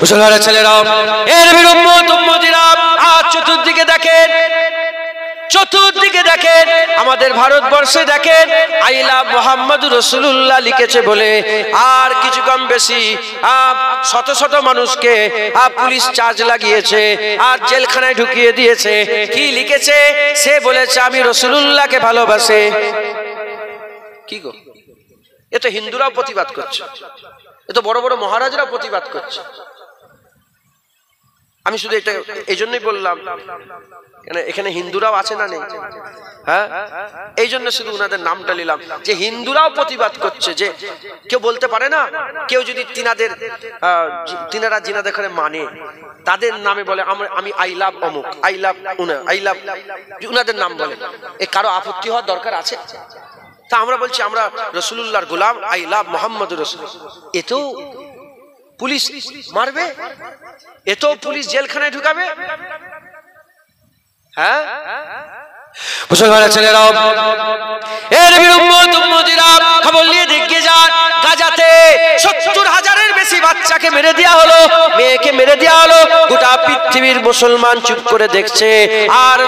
মুসলমানের ছেলেরা, এর উম্মতিরা, আজ চতুর্দিকে দেখেন, চতুর্দিকে দেখেন, আমাদের ভারতবর্ষে দেখেন, আই লাভ মুহাম্মদুর রাসূলুল্লাহ লিখেছে বলে আর কিছু কম বেশি শত শত মানুষকে পুলিশ চার্জ লাগিয়েছে আর জেলখানায় ঢুকিয়ে দিয়েছে। কি লিখেছে? সে বলেছে আমি রাসূলুল্লাহকে ভালোবাসে। কি গো, এ তো হিন্দুরাও প্রতিবাদ করছে, এ তো বড় বড় মহারাজরাও প্রতিবাদ করছে। আমি শুধু এটা এই জন্যই বললাম, এখানে হিন্দুরাও আছে না নেই? হ্যাঁ, এই জন্য শুধু ওনাদের নামটা নিলাম যে হিন্দুরাও প্রতিবাদ করছে। যে কেউ বলতে পারে না, কেউ যদি তিনারা জিনাদের করে মানে তাদের নামে বলে আমি আই লাভ অমুক, আই লাভ আই লাভ, উনাদের নাম বলে, এ কারো আপত্তি হওয়ার দরকার আছে? তা আমরা বলছি আমরা রাসূলুল্লাহর গোলাম, আই লাভ মুহাম্মদুর রাসূল। এতেও পুলিশ মারবে, এতেও পুলিশ জেলখানায় ঢুকাবে? হ্যাঁ, মুসলমানের ছেলেরা, এর উম্মতিরা, খবর নিয়ে দেখে যান, গাজাতে ৭০,০০০-এর বেশি বাচ্চাকে মেরে দেওয়া হলো, মেয়েকে মেরে দেওয়া হলো। গোটা পৃথিবীর মুসলমান চুপ করে দেখছে, আর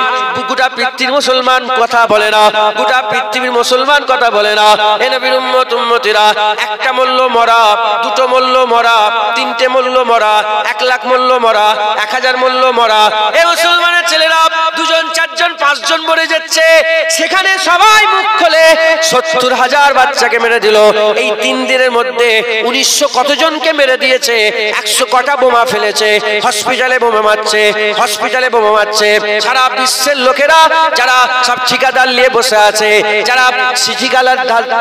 গোটা পৃথিবীর মুসলমান কথা বলে না, গোটা পৃথিবীর মুসলমান কথা বলে না। এ নবীর উম্মতিরা, একটা মূল্য মরা, দুটো মূল্য মরা, তিনটে মূল্য মরা, ১ লাখ মূল্য মরা, ১,০০০ মূল্য মরা। এ মুসলমানের ছেলেরা ২জন ৪জন ৫জন মরে যাচ্ছে, সেখানে সবাই মুখ খোলে ৭০,০০০ বাচ্চাকে মেরে দিল। এই ৩ দিনের মধ্যে ১৯০০ কতজনকে মেরে দিয়েছে, ১০০ কটা বোমা ফেলেছে, হসপিটালে বোমা মারছে, হসপিটালে বোমা মারছে। সারা বিশ্বের লোকেরা যারা সব ঠিকাদার নিয়ে বসে আছে, যারা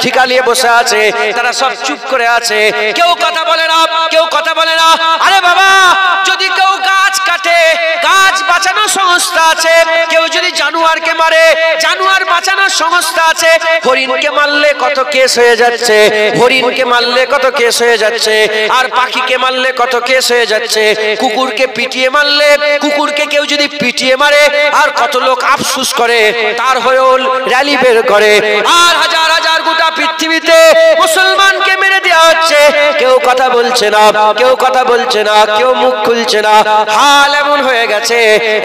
ঠিকা নিয়ে বসে আছে, তারা সব চুপ করে আছে, কেউ কথা বলে না, কেউ কথা বলে না। আরে বাবা, যদি কেউ গাছ কাটে, গাছ বাঁচানোর সংস্থা আছে। কেউ যদি জানোয়ারকে মারে, জানোয়ার বাঁচানোর সংস্থা আছে। হরিণকে মারলে কত কেস হয়ে যাচ্ছে, হরিণকে মারলে কত কেস হয়ে যাচ্ছে, আর পাখিকে মারলে কত কেস হয়ে যাচ্ছে। কুকুরকে পিটিয়ে মারলে, কুকুরকে কেউ যদি পিটিয়ে মারে, আর কত লোক আফসোস করে, তার হয়েও র্যালি বের করে। আর হাজার হাজার গোটা পৃথিবীতে মুসলমানকে মেরে দেওয়া হচ্ছে, কেউ কথা বলছে না, কেউ কথা বলছে না, কেউ মুখ খুলছে না। হাল এমন হয়ে গেছে,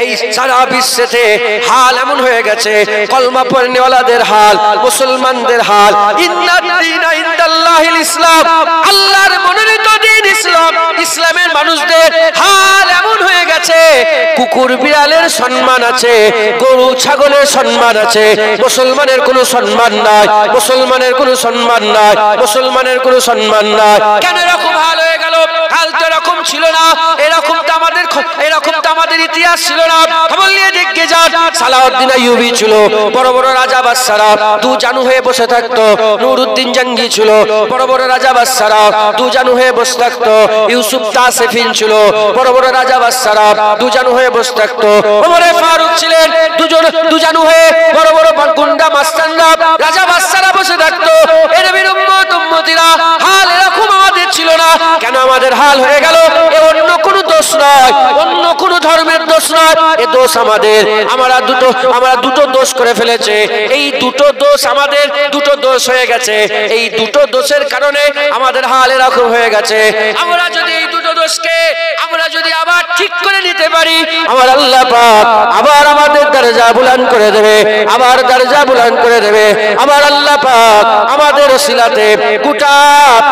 এই সারা বিশ্বেতে হাল এমন হয়ে গেছে, কলমা পড়নেওয়ালাদের হাল, মুসলমানদের হাল। ইন্নাদ-দীনা ইনদাল্লাহিল ইসলাম, আল্লাহর মনোনীত দ্বীন ইসলাম, ইসলামের মানুষদের হাল এমন হয়ে গেছে, কুকুর বিড়ালের সম্মান আছে, গরু ছাগলের সম্মান আছে, মুসলমানের কোনো সম্মান নাই, মুসলমানের কোনো সম্মান নাই, মুসলমানের কোনো সম্মান নাই। কেন এরকম হাল হয়ে গেল? হাল তো এরকম ছিল না, এরকম তো আমাদের ইতিহাস ছিল না। খবর নিয়ে দেখে যান, সালাউদ্দিন আইয়ুবী ছিল, বড় বড় রাজা বাদশারা দু জানু হয়ে বসে থাকতো। নুরউদ্দিন জঙ্গি ছিল, বড় বড় রাজা বাদশারা দু জানু হয়ে বসে থাকতো। ইউসুফ তাসেফিন ছিল, বড় বড় রাজা বাদশারা দু জানু হয়ে বসে থাকতো। ওমরে ফারুক ছিলেন, দু জানু হয়ে বড় বড় গুন্ডা মাস্তানরা রাজা বাদশারা বসে থাকতো। এ নবীর উম্মতিরা, হাল এরকম আমাদের ছিল না। কেন আমাদের হাল হয়ে গেল? এ অন্য কোনো দোষ নয়, অন্য কোনো ধর্মের দোষ নয়, এ দোষ আমাদের। আমরা দুটো দোষ করে ফেলেছে, এই দুটো দোষ আমাদের, দুটো দোষ হয়ে গেছে। এই দুটো দোষের কারণে আমাদের হাল এরকম হয়ে গেছে। আমরা যদি এই দুটো দোষকে আমরা যদি আবার ঠিক করে নিতে পারি, আমার আল্লাহ পাক আবার আমাদের দরজা বুলন্দ করে দেবে, আবার দরজা বুলন্দ করে দেবে। আমার আল্লাহ পাক আমাদের ওসিলাতে গোটা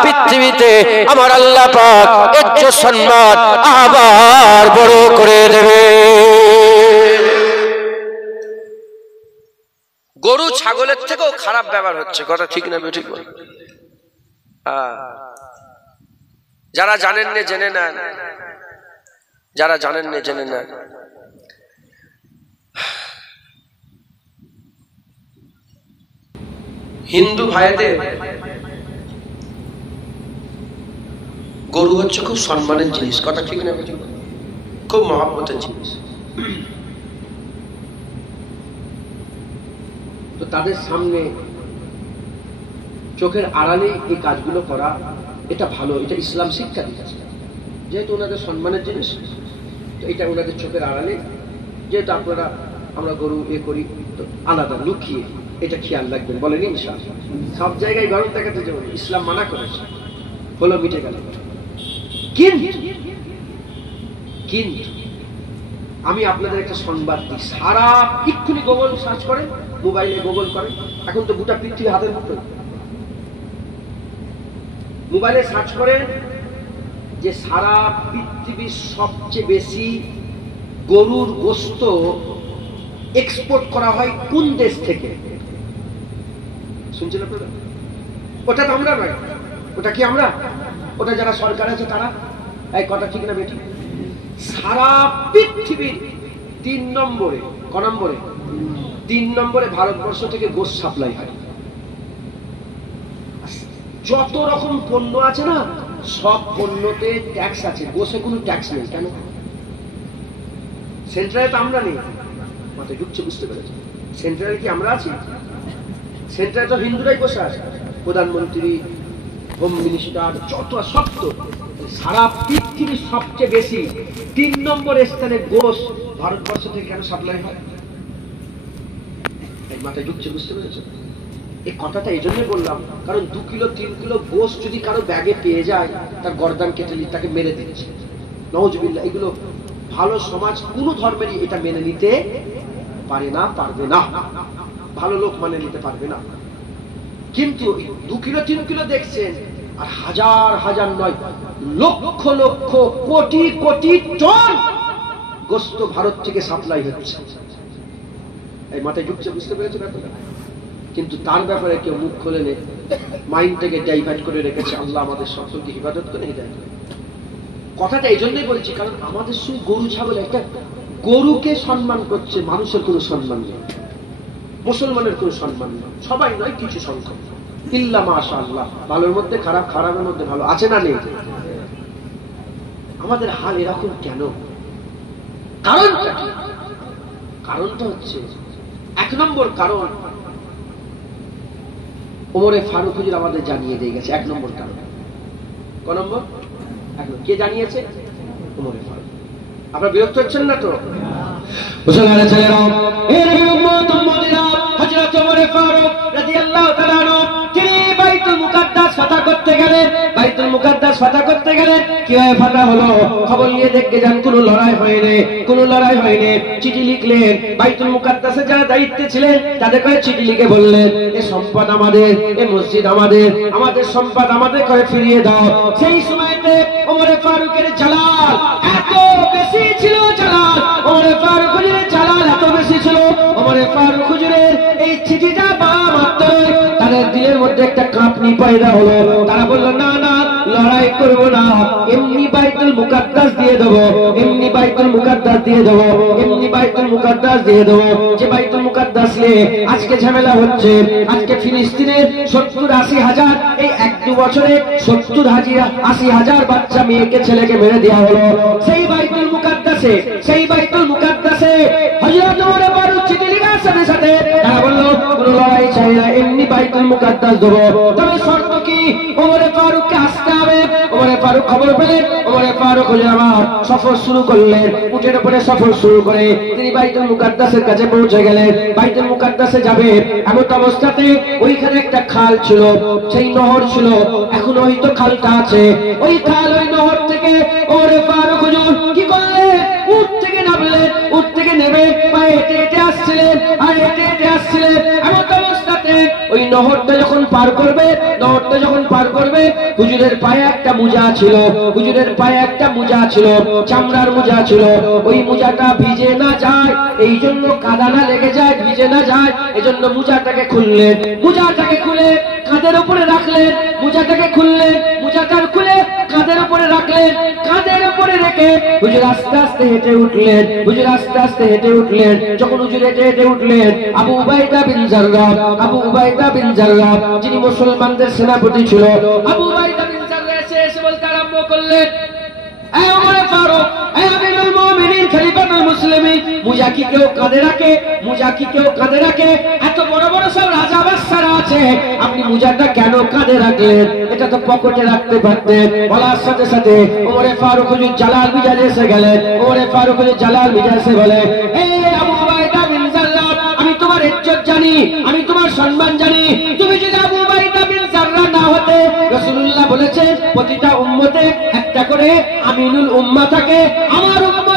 পৃথিবীতে আমার আল্লাহ পাক ইজ্জত সম্মান আবার বড় করে দেবে। গরু ছাগলের থেকেও খারাপ ব্যবহার হচ্ছে, কথা ঠিক না ঠিক? যারা জানেন না জেনে নেন, যারা জানেন না জেনে নেন। হিন্দু ভাইদের গরু হচ্ছে খুব সম্মানের জিনিস, কথা ঠিক না? খুব মহব্বতের জিনিস। তো তাদের সামনে চোখের আড়ালে এই কাজগুলো করা, এটা ভালো, এটা ইসলাম শিক্ষা দিচ্ছে। যেহেতু ওনাদের সম্মানের জিনিস, তো এটা ওনাদের চোখের আড়ালে, যেহেতু আমরা গরু করি, তো আলাদা লুকিয়ে এটা খেয়াল রাখবেন, বলেন ইনশাআল্লাহ। সব জায়গায় গরম দেখাতে যাবেন, ইসলাম মানা করেছে, হলো মিটে গেল। কিন্তু কিন্তু আমি আপনাদের একটা সংবাদ দিই, সারা এক্ষুনি গুগল সার্চ করেন, মোবাইলে গুগল করেন, এখন তো গোটা পৃথিবী হাতের মুঠোয়, মোবাইলে সার্চ করেন যে সারা পৃথিবীর সবচেয়ে বেশি গরুর গোশত এক্সপোর্ট করা হয় কোন দেশ থেকে? শুনছেন আপনারা? ওটা তো আমরা নয়, ওটা কি আমরা? ওটা যারা সরকার আছে তারা। এই কথা ঠিক না বেটি? সারা পৃথিবীর 3 নম্বরে, ক নম্বরে? 3 নম্বরে ভারতবর্ষ থেকে গোশ সাপ্লাই হয়। যত রকম পণ্য আছে না, সব পণ্যতে ট্যাক্স আছে, গোশে কোনো ট্যাক্স নেই। কেন? সেন্ট্রালে তো আমরা নেই। মাথায় ঢুকছে, বুঝতে পেরেছি? সেন্ট্রালে কি আমরা আছি? সেন্ট্রালে তো হিন্দুরাই বসে আছে, প্রধানমন্ত্রী, হোম মিনিস্টার, যত সব। তো সারা পৃথিবীর সবচেয়ে বেশি 3 নম্বর স্থানে গোশ ভারতবর্ষ থেকে কেন সাপ্লাই হয়? মাথায় ঢুকছে, বুঝতে পেরেছ? এই কথাটা এই জন্যই বললাম, কারণ 2 কিলো 3 কিলো গোশ যদি কারো ব্যাগে পেয়ে যায়, তার গর্দান কেটে তাকে মেরে দিচ্ছে। নাউজুবিল্লাহ। এগুলো ভালো সমাজ কোন ধর্মেরই এটা মেনে নিতে পারে না, পারবে না। ভালো লোক মানে নিতে পারবে না। কিন্তু 2 কিলো 3 কিলো দেখছেন, আর হাজার হাজার নয়, লক্ষ লক্ষ কোটি কোটি টন গোশত ভারত থেকে সাপ্লাই হচ্ছে। এই মাথায় ঢুকছে, বুঝতে পেরেছো ব্যাপারটা? কিন্তু তার ব্যাপারে কেউ মুখ খোলে নেই, মাইন্ডটাকে ডাইভার্ট করে রেখেছে। আল্লাহ আমাদের সকলকে হিফাজত করে হিদায়াত করে। কথাটা এই জন্যই বলছি, কারণ আমাদের সঙ্গে গরু ছাগল, একটা গরুকে সম্মান করছে, মানুষের কোনো সম্মান নেই, মুসলমানের কোনো সম্মান নেই। সবাই নয়, কিছু সংখ্যক, ইল্লা মাশাআল্লাহ। ভালোর মধ্যে খারাপ, খারাপের মধ্যে ভালো, আছে না নেই? আমাদের হাল এরকম কেন? কারণটা কি? কারণটা হচ্ছে, 1 নম্বর কারণ ওমরে ফারুক হুজুর আমাদের জানিয়ে দিয়ে গেছে। 1 নম্বর কারণ। ক নম্বর? কে জানিয়েছে? ওমরে ফারুক। আপনারা বিরক্ত হচ্ছেন না তো? মুসলমানের ছেলেরা, এই নবীর উম্মত উম্মতিরা, হযরত ওমরে ফারুক রাদিয়াল্লাহু তাআলা আনহু তিনি বাইতুল মুকাদ্দাস ফাতহ করতে গেলেন। বাইতুল মুকাদ্দাস ফাতহ করতে গেলেন। কিভাবে ফাতহ হলো? খবর নিয়ে দেখতে যান, কোনো লড়াই হয়নি, কোনো লড়াই হয়নি। চিঠি লিখলেন, বাইতুল মুকাদ্দাসে যারা দায়িত্বে ছিলেন তাদের করে চিঠি লিখে বললেন, এই সম্পদ আমাদের, এই মসজিদ আমাদের, আমাদের সম্পদ আমাদের করে ফিরিয়ে দাও। সেই সময়তে ওমরে ফারুকের জালাল এত বেশি ছিল, জালাল, ওমরে ফারুক হুজুরের জালাল এত বেশি ছিল, ওমরে ফারুক হুজুরের এই চিঠিটা পাওয়া মাত্রই তাদের দিলের মধ্যে একটা কাঁপনি পয়দা হলো। তারা বলল, না না, লড়াই করব না, এমনি বাইতুল মুকাদ্দাস দিয়ে দেবো, এমনি বাইতুল মুকাদ্দাস দিয়ে দেবো, এমনি বাইতুল মুকাদ্দাস দিয়ে দেবো। যে বাইতুল মুকাদ্দাস নিয়ে আজকে ঝামেলা হচ্ছে, আজকে ফিলিস্তিনের 70-80 হাজার, এই 1-2 বছরে 70-80 হাজার বাচ্চা, মেয়েকে, ছেলেকে মেরে দেওয়া হলো। সেই বাইতুল মুকাদ্দাসে, সেই বাইতুল মুকাদ্দাসে হযরত ওমর ফারুক চিঠি লেখার সাথে সাথে তারা বলল, কোনো লড়াই চাই না, এমনি বাইতুল মুকাদ্দাস দেবো। তবে শর্ত কি? ওমর ফারুককে আসতে হবে। ওমর ফারুক খবর পেলেন, ওমর ফারুক হুজুর আমার সফর শুরু করলেন। উটের উপরে সফর শুরু করে তিনি বাইতুল মুকাদ্দাসের কাছে পৌঁছে গেলেন। বাইতুল মুকাদ্দাসে যাবে এমন অবস্থাতে ওইখানে একটা খাল ছিল, সেই নহর ছিল, এখন হয়তো খালটা আছে। ওই খাল, ওই নহর থেকে ওমর ফারুক হুজুর কি করলেন? উট থেকে নামলেন, উট থেকে নেমে পায়ে হেঁটে হেঁটে আসছিলেন, আর হেঁটে হেঁটে আসছিলেন। এমন অবস্থাতে ওই নহরটা যখন পার করবে, নহরটা যখন পার করবে, হুজুরের পায়ে একটা মোজা ছিল, হুজুরের পায়ে একটা মোজা ছিল, চামড়ার মোজা ছিল। ওই মোজাটা ভিজে না যায়, এই জন্য কাদা না লেগে যায়, ভিজে না যায়, এজন্য মোজাটাকে খুললেন। মোজাটাকে খুলে কাঁধের উপরে রাখলেন, মোজাটাকে খুললেন, মোজাটা খুলে কাঁধের উপরে রাখলেন। কাঁধের উপরে রেখে হুজুর আস্তে আস্তে হেঁটে উঠলেন, হুজুর আস্তে আস্তে হেঁটে উঠলেন। যখন হুজুর হেঁটে হেঁটে উঠলেন, আবু উবাইদা বিন জাররাহ, আবু উবাইদা বিন জাররাহ যিনি মুসলমানদের সেনাপতি ছিল, আবু উবাইদা বিন জাররাহ এসে বলতে আরম্ভ করলেন, এই ওমর ফারুক, এই আমিরুল মুমিনিন, খলিফাতুল মুসলিমিন, মুজা কি কেউ কাঁধে রাখে? মুজা কি কেউ কাঁধে রাখে? এত বড় বড় সব রাজা বাদশারা আছে, আপনি মুজাটা কেন কাঁধে রাখলেন? এটা তো পকেটে রাখতে পারতেন। বলার সাথে সাথে ওমর ফারুক হুজুর জালাল মিজাজে এসে গেলেন। ওমর ফারুক হুজুর জালাল মিজাজে বলে, এই আবু উবাইদা বিন জাররাহ, আমি তোমার ইজ্জত জানি, আমি তোমার সম্মান জানি। তুমি যদি আবু উবাইদা বিন জাররাহ না হতে, রাসূলুল্লাহ বলেছে প্রতিটা উম্মতে একটা করে আমিনুল উম্মাহ থাকে, আমার উম্মত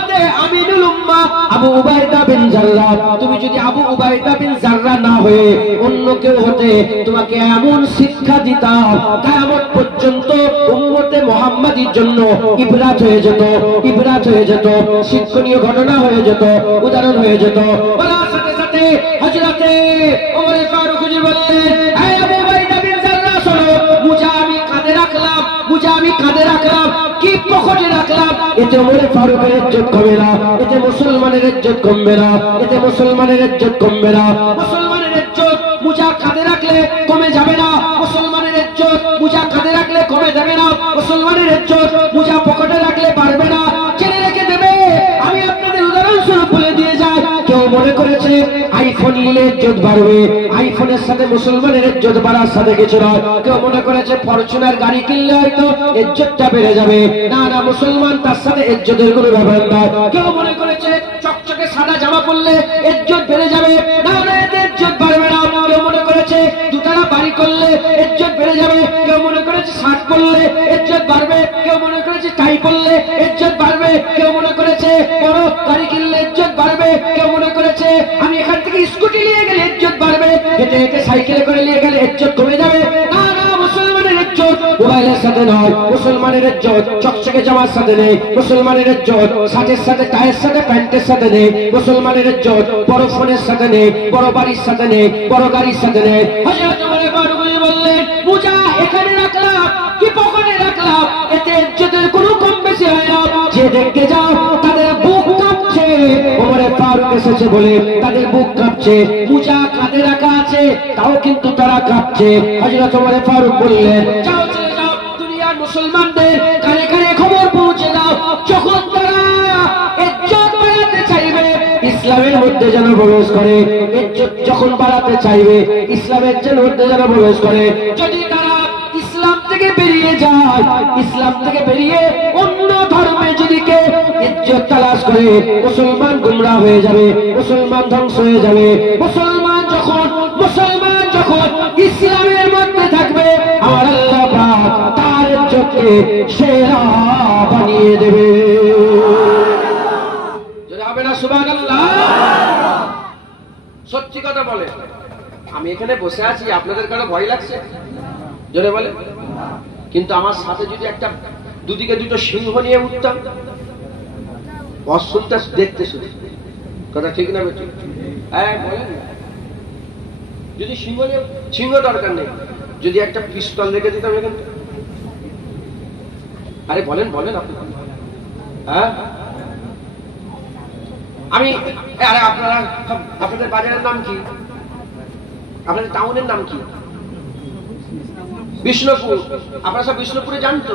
আবু উবাইদা বিন জাররাহ, তুমি যদি আবু উবাইদা বিন জাররাহ না হয়ে অন্য কেউ হতে, তোমাকে এমন শিক্ষা দিতাম কিয়ামত পর্যন্ত উম্মতে মুহাম্মাদীর জন্য ইবরাত হয়ে যেত, ইবরাত হয়ে যেত, শিক্ষণীয় ঘটনা হয়ে যেত, উদাহরণ হয়ে যেত। বলার সাথে সাথে হযরতে ওমর ফারুক জি বললেন, হে আবু উবাইদা বিন জাররাহ, শোনো, মুজা আমি কাঁধে রাখলাম, মুজা আমি কাঁধে রাখলাম, কি পকেটে রাখলাম, এতে ওমর ফারুকের ইজ্জত কমবে না, এতে মুসলমানের ইজ্জত কমবে না, এতে মুসলমানের ইজ্জত কমবে না। মুসলমানের ইজ্জত মুজা কাঁধে রাখলে কমে যাবে না, মুসলমানের ইজ্জত মুজা কাঁধে রাখলে কমে যাবে না, মুসলমানের ইজ্জত মুজা পকেটে রাখলে পারবে না, জেনে রেখে দেবে। আমি আপনাদের উদাহরণস্বরূপ বলে দিয়ে যাই, কেউ মনে করেছে আইফোন নিলে ইজ্জত বাড়বে, আইফোনের সাথে মুসলমানের ইজ্জত বাড়ার সাথে কিছু নয়। কেউ মনে করেছে ফরচুনার গাড়ি কিনলে হয়তো ইজ্জতটা বেড়ে যাবে, না না, মুসলমান তার সাথে ইজ্জতের কোনো ব্যাপার নয়। কেউ মনে করেছে চকচকে সাদা জামা পরলে ইজ্জত বেড়ে যাবে, না না, এতে ইজ্জত বাড়বে না। কেউ মনে করেছে দুতলা বাড়ি করলে ইজ্জত বেড়ে যাবে, কেউ মনে করেছে শার্ট পরলে ইজ্জত বাড়বে, কেউ মনে করেছে টাই পরলে ইজ্জত বাড়বে, কেউ মনে করেছে বড় গাড়ি কিনলে ইজ্জত বাড়বে, কেউ মনে করেছে আমি এখান থেকে স্কুটি নিয়ে গেলে ইজ্জত বাড়বে, হেঁটে হেঁটে সাইকেলে করে নিয়ে গেলে ইজ্জত কমে যাবে। না না, মুসলমানের ইজ্জত মোবাইলের সাথে নয়, মুসলমানের ইজ্জত চকচকে জামার সাথে নেই, মুসলমানের ইজ্জত শার্টের সাথে, টাইয়ের সাথে, প্যান্টের সাথে নেই, মুসলমানের ইজ্জত বড় ফোনের সাথে নেই, বড় বাড়ির সাথে নেই, বড় গাড়ির সাথে নেই। হযরত ওমর ফারুক বললেন, মুজা এখানে রাখলাম কি পকেটে রাখলাম, এতে ইজ্জতের কোনো কম বেশি হয় না। যে দেখতে যাও তাদের বুক কাঁপছে, ওমর ফারুক এসেছে বলে তাদের বুক কাঁপছে, মুজা কাঁধে রাখা আছে তাও কিন্তু তারা কাঁপছে। হযরত ওমর ফারুক বললেন, যাও চলে যাও, দুনিয়ার মুসলমানদের কানে কানে খবর পৌঁছে দাও, যখন তারা ইজ্জত বাড়াতে চাইবে ইসলামের মধ্যে যেন প্রবেশ করে, ইজ্জত যখন বাড়াতে চাইবে ইসলামের মধ্যে যেন প্রবেশ করে। যদি তারা ইসলাম থেকে বেরিয়ে যায়, ইসলাম থেকে বেরিয়ে অন্য ধর্মে যদি কেউ ইজ্জত তালাশ করে, মুসলমান গুমরাহ হয়ে যাবে, মুসলমান ধ্বংস হয়ে যাবে। মুসলমান যখন ইসলামের মধ্যে থাকবে, আমার আল্লাহ পাক তার ইজ্জতকে সেরা বানিয়ে দেবে। যদি হবে না সুবহানাল্লাহ, সত্যি কথা বলে, আমি এখানে বসে আছি, আপনাদের কারো ভয় লাগছে? জোরে বলে। কিন্তু আমার সাথে যদি একটা দুদিকে দুটো সিংহ নিয়ে উঠতাম, অশ্বটা দেখতে শুধু, কথা ঠিক না বেঠিক? হ্যাঁ বলেন। যদি সিংহ নিয়ে, সিংহ দরকার নেই, যদি একটা পিস্তল রেখে দিতাম এখানে, আরে বলেন বলেন আপনি, হ্যাঁ আমি, আরে আপনারা, আপনাদের বাজারের নাম কি, আপনাদের টাউনের নাম কি? বিষ্ণুপুর। আপনারা সব বিষ্ণুপুরে জানতো,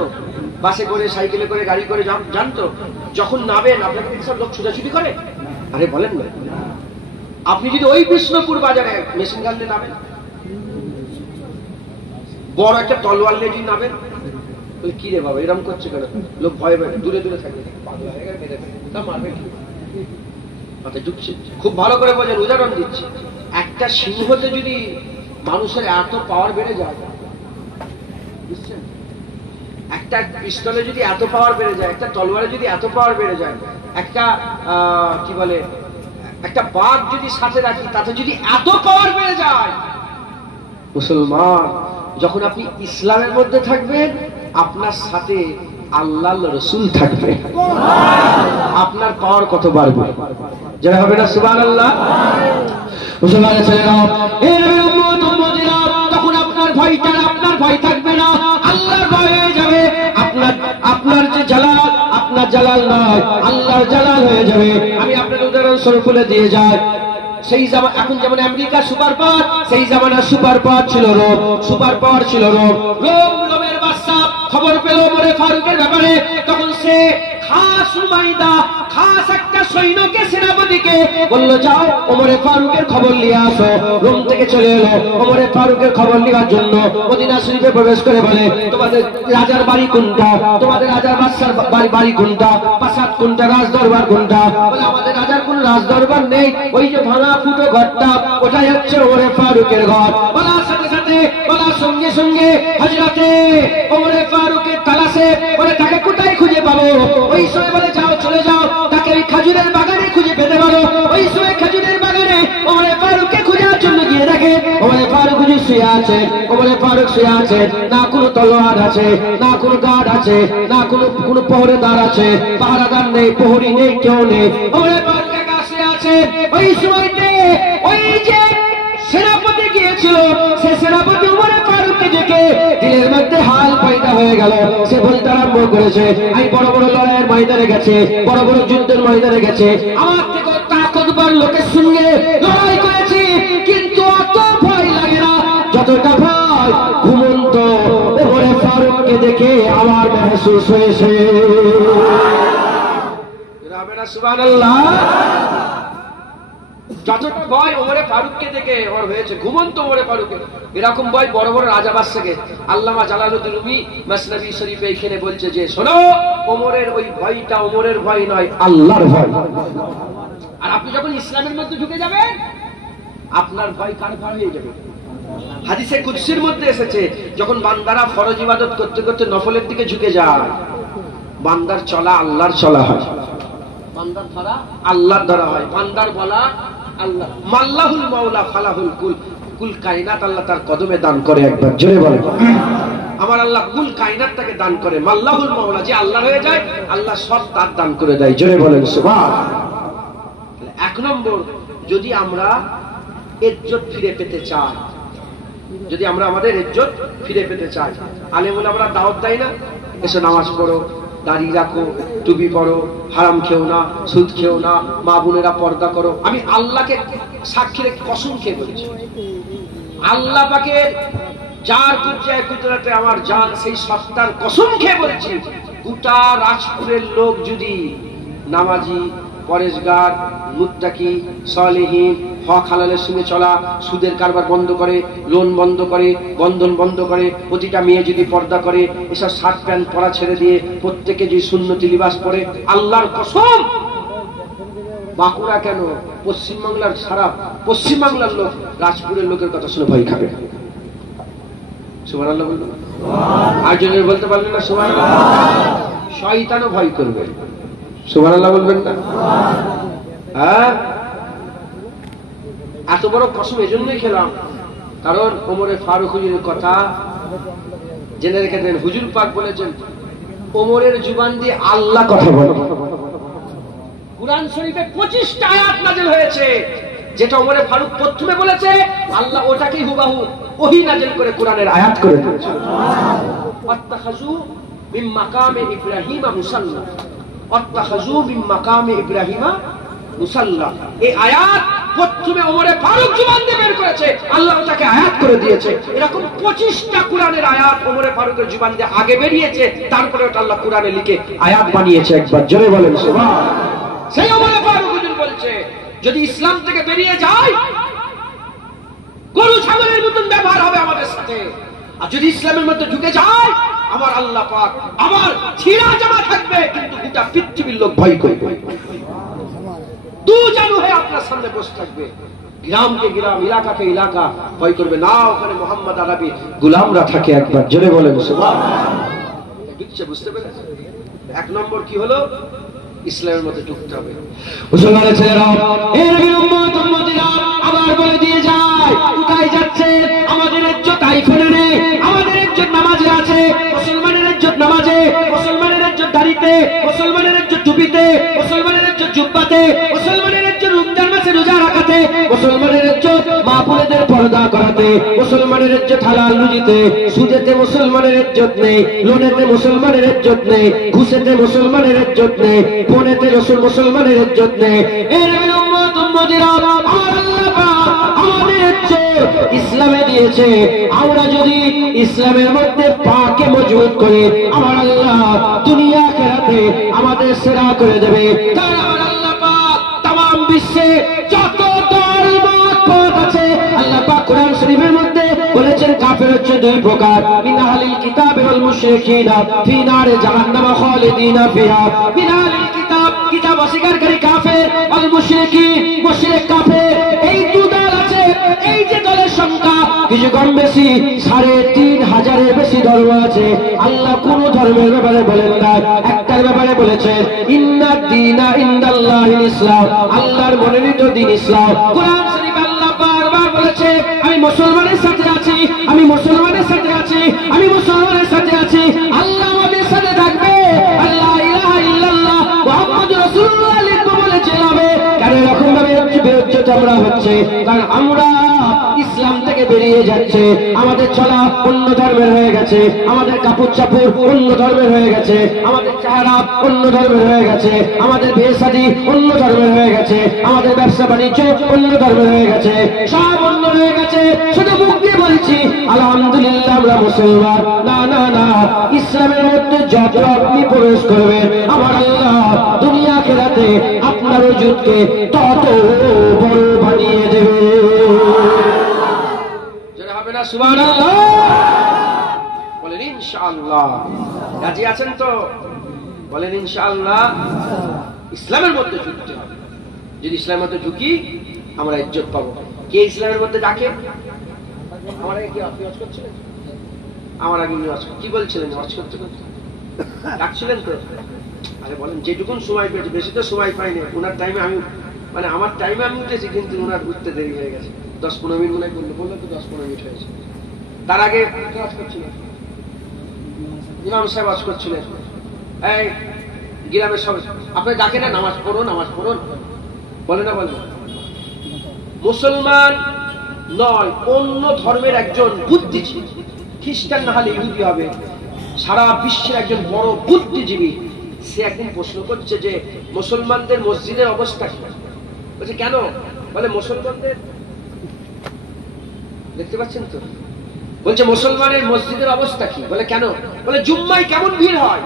বাসে করে, সাইকেলে করে, গাড়ি করে জানতো। যখন নামেন আপনাকে সব লোক ছুটাছুটি করে, আরে বলেন না। আপনি যদি ওই বিষ্ণুপুর বাজারে মেশিন গান নিয়ে নামেন, বড় একটা তলোয়ার নিয়ে যদি নামেন, কি রে বাবা এরকম করছে কেন, লোক ভয় ভয় দূরে দূরে থাকে, মারবে কি? খুব ভালো করে বোঝেন, উদাহরণ দিচ্ছি। একটা সিংহতে যদি মানুষের এত পাওয়ার বেড়ে যায়, বুঝছেন, একটা পিস্তলে যদি এত পাওয়ার বেড়ে যায়, একটা তলোয়ারে যদি এত পাওয়ার বেড়ে যায়, একটা কি বলে, একটা বাঘ যদি সাথে রাখি তাতে যদি এত পাওয়ার বেড়ে যায়, মুসলমান যখন আপনি ইসলামের মধ্যে থাকবেন, আপনার সাথে আল্লাহ রসুল থাকবে, আপনার পাওয়ার কত বাড়বে। যারা হবে না সুবহানাল্লাহ। মুসলমানের ছেলেরা, তখন আপনার ভয় থাকবে না, আল্লাহর ভয় হয়ে যাবে। আপনার যে জালাল, আপনার জালাল নয়, আল্লাহর জালাল হয়ে যাবে। আমি আপনার উদাহরণ স্বরূপ বলে দিয়ে যাই। সেই জামানা, এখন যেমন আমেরিকা সুপার পাওয়ার, সেই জামানার সুপার পাওয়ার ছিল রোম, সুপার পাওয়ার ছিল রোম। রোমের বাদশা খবর পেল ওমর ফারুকের ব্যাপারে, তখন সে খাস নুমাইন্দা, খাস একটা সৈন্যকে, সেনাপতিকে বলল, যাও ওমর ফারুকের খবর নিয়ে আসো। রোম থেকে চলে এলো ওমর ফারুকের খবর নেওয়ার জন্য। মদিনা শরীফে প্রবেশ করে বলে, তোমাদের রাজার বাড়ি কোনটা, তোমাদের রাজার বাদশার বাড়ি কোনটা, প্রাসাদ কোনটা, রাজদরবার কোনটা? বলে, আমাদের রাজার কোন রাজদরবার নেই, ওই যে ভাঙা ফুটো ঘরটা, ওটাই হচ্ছে ওমর ফারুকের ঘর। বলার সাথে সাথে, বলার সঙ্গে সঙ্গে হযরতে ওমর ফারুকের তালাশে বলে, তাকে কোথায় খুঁজে পাবো? ওই সময় বলে, যাও চলে যাও, তাকে ওই খাজুরের বাগানে খুঁজে পেতে পারো। ওমরে ফারুক হুজুর শুয়ে আছে, ওমরে ফারুক শুয়ে আছে, না কোনো তলোয়ার আছে, না কোনো গার্ড আছে, না কোনো পহরেদার আছে, পাহারাদার নেই, প্রহরী নেই, কেউ নেই। ওমরে ফারুক একা শুয়ে আছে। ওই সময়তে ওই যে সেনাপতি গিয়েছিল, সে সেনাপতি ওমরে ফারুককে দেখে দিলের মধ্যে হাল পয়দা হয়ে গেল। সে বলতে আরম্ভ করেছে, আমি বড় বড় লড়াইয়ের ময়দানে গেছে, বড় বড় যুদ্ধের ময়দানে গেছে, আমার থেকে তাকতবার লোকের সঙ্গে লড়াই করেছি, কিন্তু অত ভয় লাগে না যতটা ভয় ঘুমন্ত ওমরে ফারুককে দেখে আমার মেহসুস হয়েছে। সুবহানাল্লাহ। যতটা ভয় ওমরে ফারুককে দেখে ওর হয়েছে, ঘুমন্ত ওমরে ফারুককে, এরকম ভয় বড় বড় রাজা বাদশাকে। আল্লামা জালালউদ্দিন রুমি মাসনাবি শরীফে এখানে বলছে যে শোনো, ওমরের ওই ভয়টা ওমরের ভয় নয়, আল্লাহর ভয়। আর আপনি যখন ইসলামের মধ্যে ঢুকে যাবেন, আপনার ভয় কার ভয় হয়ে যাবে। হাদিসে কুদসির মধ্যে এসেছে, যখন বান্দারা ফরজ ইবাদত করতে করতে নফলের দিকে ঝুঁকে যায়, বান্দার চলা আল্লাহর চলা হয়, বান্দার ধরা আল্লাহর ধরা হয়, বান্দার বলা আল্লাহ। মাল্লাহুল মাওলা ফালাহুল কুল, কুল কায়নাত আল্লাহ তার কদমে দান করে। একবার জোরে বলেন, আমার আল্লাহ কুল কায়নাতটাকে দান করে। মাল্লাহুল মাওলা, যে আল্লাহ হয়ে যায়, আল্লাহ সব তার দান করে দেয়। জোরে বলেন সুবহানাল্লাহ। এক নম্বর, যদি আমরা ইজ্জত ফিরে পেতে চাই, যদি আমরা আমাদের ইজ্জত ফিরে পেতে চাই, আলেম ওলামারা দাওয়াত দেয় না, এসো নামাজ পড়ো, দাঁড়িয়ে রাখো, টুপি পরো, হারাম খেও না, সুদ খেও না, মা বোনেরা পর্দা করো। আমি আল্লাহকে সাক্ষী রেখে কসম খেয়ে বলেছি, আল্লাহ পাকে যার কুদরতে আমার জান, সেই সত্তার কসম খেয়ে বলেছি, গোটা রাজপুরের লোক যদি নামাজি, পরেশগার, মুত্তাকি, সালেহীন, হক হালালের সঙ্গে চলা, সুদের কারবার বন্ধ করে, লোন বন্ধ করে, বন্ধন বন্ধ করে, প্রতিটা মেয়ে যদি পর্দা করে, এসব শার্ট প্যান্ট পরা ছেড়ে দিয়ে প্রত্যেকে যদি সুন্নতি লিবাস পরে, আল্লাহর কসম, বাঁকুড়া কেন, পশ্চিমবাংলার সারা পশ্চিমবাংলার লোক রাজপুরের লোকের কথা শুনে ভয় খাবে। সুবহানাল্লাহ বলবেন, আর জনের বলতে পারলেন না সুবহানাল্লাহ। শয়তানও ভয় করবে, সুবহানাল্লাহ বলবেন না? হ্যাঁ, এত বড় কসম এজন্যই খেলাম, কারণ ওমরে ফারুক হুজুরের কথা জেনে রেখে দেন। হুজুর পাক বলেছেন, ওমরের জুবান দিয়ে আল্লাহ কথা বলে। কুরআন শরীফে 25টা আয়াত নাযিল হয়েছে, যেটা ওমরে ফারুক প্রথমে বলেছে, আল্লাহ ওটাকেই হুবাহু ওহী নাযিল করে কোরআনের আয়াত করে দিয়েছে। আত্তাখাযু মিন মাকামে ইব্রাহিমা মুসাল্লা, আত্তাখাযু মিন মাকামে ইব্রাহিমা মুসাল্লা। এই আয়াত প্রথমে ওমরে ফারুক জুবান দিয়ে বের করেছে, আল্লাহ ওটাকে আয়াত করে দিয়েছে। এরকম 25টা কোরআনের আয়াত ওমরে ফারুকের জুবান দিয়ে আগে বেরিয়েছে, তারপরে ওটা আল্লাহ কোরআনে লিখে আয়াত বানিয়েছে। একবার জোরে বলেন সুবহানাল্লাহ। সেই ওমরে ফারুক হুজুর বলছে, যদি ইসলাম থেকে বেরিয়ে যায়, গরু ছাগলের মতন ব্যবহার হবে আমাদের সাথে, আর যদি ইসলামের মধ্যে ঢুকে যায়, আমার আল্লাহ পাক আমার ছিঁড়া জামা থাকবে, কিন্তু গোটা পৃথিবীর লোক ভয় করবে, দু জানু হয়ে আপনার সামনে বসে থাকবে, গ্রামকে গ্রাম, এলাকাকে এলাকা ভয় করবে না, ওখানে মোহাম্মদ আরবি গোলামরা থাকে। একবার জোরে বলেন সুবহানাল্লাহ। বুঝতে পেরেছেন? এক নম্বর কি হলো, ইসলামের মধ্যে ঢুকতে হবে। মুসলমানের ছেলেরা, এই নবীর উম্মত উম্মতিরা আবার বলে দিয়ে যায়, কোথায় যাচ্ছে? আমাদের ইজ্জত আইফোনে নেই, আমাদের ইজ্জত নামাজে আছে। মুসলমানের ইজ্জত নামাজে, মুসলমানের ইজ্জত দাড়িতে, মুসলমানের ইজ্জত টুপিতে, মুসলমানের ইজ্জত জুব্বাতে, মুসলমানের ইজ্জত রমজান মাসে রোজা রাখাতে, মুসলমানের ইজ্জত মা বোনেদের পর্দা করাতে, মুসলমানের ইজ্জত হালাল রুজিতে। সুদেতে মুসলমানের ইজ্জত নেই, লোনেতে মুসলমানের ইজ্জত নেই, ঘুষেতে মুসলমানের ইজ্জত নেই, ফোনেতে মুসলমানের ইজ্জত নেই। এই নবীর উম্মত উম্মতিরা, আল্লাহ পাক আমাদের ইজ্জত ইসলামে দিয়েছে। আমরা যদি ইসলামের মধ্যে পাকে মজবুত করে, আমার আল্লাহ দুনিয়া আখিরাতে আমাদের সেরা করে দেবে। কারণ আমার আল্লাহ পাক তামাম বিশ্বে যত ধর্ম পথ আছে, আল্লাহ পাক কোরআন শরীফের মধ্যে বলেছেন, কাফের হচ্ছে দুই প্রকার, মিন আহলিল কিতাব ওয়াল মুশরিকিনা ফি নারে জাহান্নাম খালিদিনা ফিহা। মিন আহলিল কিতাব, কিতাব অস্বীকারী কাফের, ওয়াল মুশরিকিন, মুশরিক কাফের। এই দু দল আছে। এই যে দলের সংখ্যা কিছু কম বেশি ৩,৫০০-এর বেশি ধর্ম আছে। আল্লাহ কোন ধর্মের ব্যাপারে বলেন না, একটার ব্যাপারে বলেছেন, ইন্নাদ দীনা ইনদাল্লাহিল ইসলাম, আল্লাহর মনোনীত দ্বীন ইসলাম। কোরআন শরীফে আল্লাহ বারবার বলেছেন, বলছে আমি মুসলমানের সাথে আছি, আমি মুসলমানের সাথে আছি, আমি মুসলমানের সাথে আছি, আল্লাহ আমাদের সাথে থাকবে, আল্লাহ ইলাহা ইল্লাল্লাহ মুহাম্মাদুর রাসূলুল্লাহ লিখবে বলে চেনাবে। কারণ এরকম ভাবে বিরোধিতা আমরা হচ্ছে, কারণ আমরা ইসলাম থেকে বেরিয়ে যাচ্ছে, আমাদের চলা অন্য ধর্মের হয়ে গেছে, আমাদের কাপড় চাপড় অন্য ধর্মের হয়ে গেছে, আমাদের চেহারা অন্য ধর্মের হয়ে গেছে, আমাদের বিয়ে শাদী অন্য ধর্মের হয়ে গেছে, আমাদের ব্যবসা বাণিজ্য অন্য ধর্মের হয়ে গেছে, সব অন্য হয়ে গেছে। শুধু মুখ দিয়ে বলছি আলহামদুলিল্লাহ আমরা মুসলমান। না না না, ইসলামের মধ্যে যত আপনি প্রবেশ করবেন আমার আল্লাহ দুনিয়া খেলাতে আপনার ওজুদকে তত বড় বানিয়ে দেবে। যারা হবে না সুবহানাল্লাহ বলেন ইনশাআল্লাহ। রাজি আছেন তো? বলেন ইনশাআল্লাহ। ইসলামের মধ্যে ঝুঁকতে হবে, যদি ইসলামের মধ্যে ঝুঁকি আমরা ইজ্জত পাবো। কে ইসলামের মধ্যে ডাকে? আমার আগে কি ওয়াজ করছিলেন? আমার আগে কি বলছিলেন? ওয়াজ করতে করতে ডাকছিলেন তো? আরে বলেন, যেটুকুন সময় পেয়েছি, বেশি তো সময় পাইনি। ওনার টাইমে আমি মানে আমার টাইমে আমি উঠেছি, কিন্তু ওনার উঠতে দেরি হয়ে গেছে। 10-15 মিনিট মনে হয় বললো তো 10-15 মিনিট হয়েছে। তার আগে ওয়াজ করছিলেন, ইমাম সাহেব ওয়াজ করছিলেন। এই গ্রামের সব আপনি ডাকে না, নামাজ পড়ুন, নামাজ পড়ুন, বলে না? বলে মুসলমান নয়, অন্য ধর্মের একজন বুদ্ধিজীবী, খ্রিস্টান না হলে ইহুদি হবে, সারা বিশ্বের একজন বড় বুদ্ধিজীবী, সে একদিন প্রশ্ন করছে যে মুসলমানদের মসজিদের অবস্থা কি? বলছে কেন? বলে মুসলমানদের, দেখতে পাচ্ছেন তো? বলছে মুসলমানের মসজিদের অবস্থা কি? বলে কেন? বলে জুম্মায় কেমন ভিড় হয়?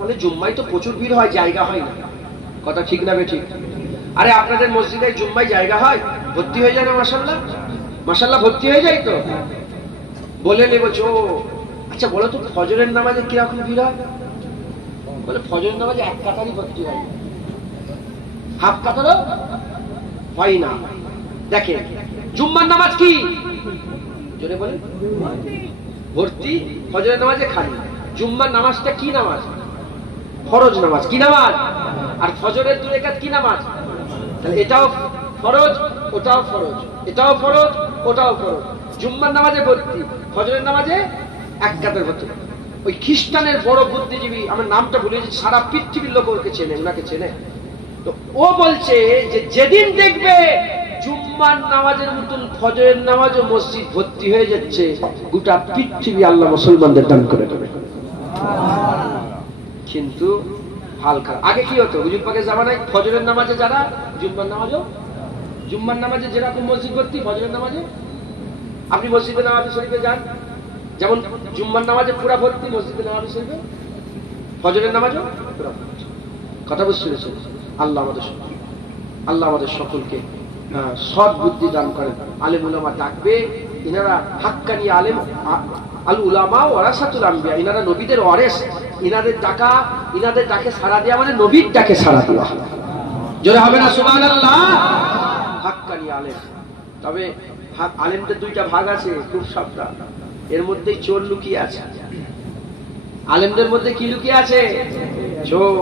বলে জুম্মায় তো প্রচুর ভিড় হয়, জায়গা হয় না। কথা ঠিক না বে ঠিক? আরে আপনাদের মসজিদে জুম্মায় জায়গা হয়? ভর্তি হয়ে যায় না? মাশাআল্লাহ মাশাআল্লাহ ভর্তি হয়ে যায় তো। বলে নে, বলছো আচ্ছা বলো তো ফজরের নামাজে কিরকম ভিড় হয়? বলে ফজরের নামাজে এক কাতারই ভর্তি হয়, হাফ কাতারও হয় না। দেখেন জুম্মার নামাজ কি জোরে বলেন? ভর্তি। ফজরের নামাজে খালি। জুম্মার নামাজটা কি নামাজ? ফরজ নামাজ। কি নামাজ? আর ফজরের 2 রাকাত কি নামাজ? তাহলে এটাও ফরজ, ওটাও ফরজ, এটাও ফরজ, ওটাও ফরজ। জুম্মার নামাজে ভর্তি, ফজরের নামাজে এক কাতার ভর্তি। ওই খ্রিস্টানের বড় বুদ্ধিজীবী, আমার নামটা ভুলে গেছি, সারা পৃথিবীর লোক ওকে চেনে, ওনাকে চেনে। তো ও বলছে যে যেদিন দেখবে জুম্মার নামাজের মতন ফজরের নামাজও মসজিদ ভর্তি হয়ে যাচ্ছে, গোটা পৃথিবী আল্লাহ মুসলমানদের দান করে দেবে। কিন্তু হাল খারাপ। আগে কি হতো? হুজুর পাকের জামানায় ফজরের নামাজে যারা, জুম্মার নামাজে যেরকম মসজিদ ভর্তি, ফজরের নামাজে আপনি মসজিদে নববী শরীফে যান, যেমন জুম্মার নামাজে পুরা ভর্তি, মসজিদে নববী শরীফে ফজরের নামাজও পুরা ভর্তি। কথা বুঝতে পেরেছেন? আল্লাহ আমাদের সকলকে সৎ বুদ্ধি দান করেন। আলেম উলামা ডাকবে, ইনারা হাক্কানি আলেম, আল উলামা ওয়ারাসাতুল আম্বিয়া, ইনারা নবীদের ওয়ারিস। ইনাদের ডাকে সাড়া দেওয়া মানে নবীর ডাকে সাড়া দেওয়া। জোরে হবে না সুবহানাল্লাহ? হাক্কানি আলেম। তবে আলেমদের 2টা ভাগ আছে, খুব সাবধান। এর মধ্যেই চোর লুকিয়ে আছে। আলেমদের মধ্যে কি লুকিয়ে আছে? চোর।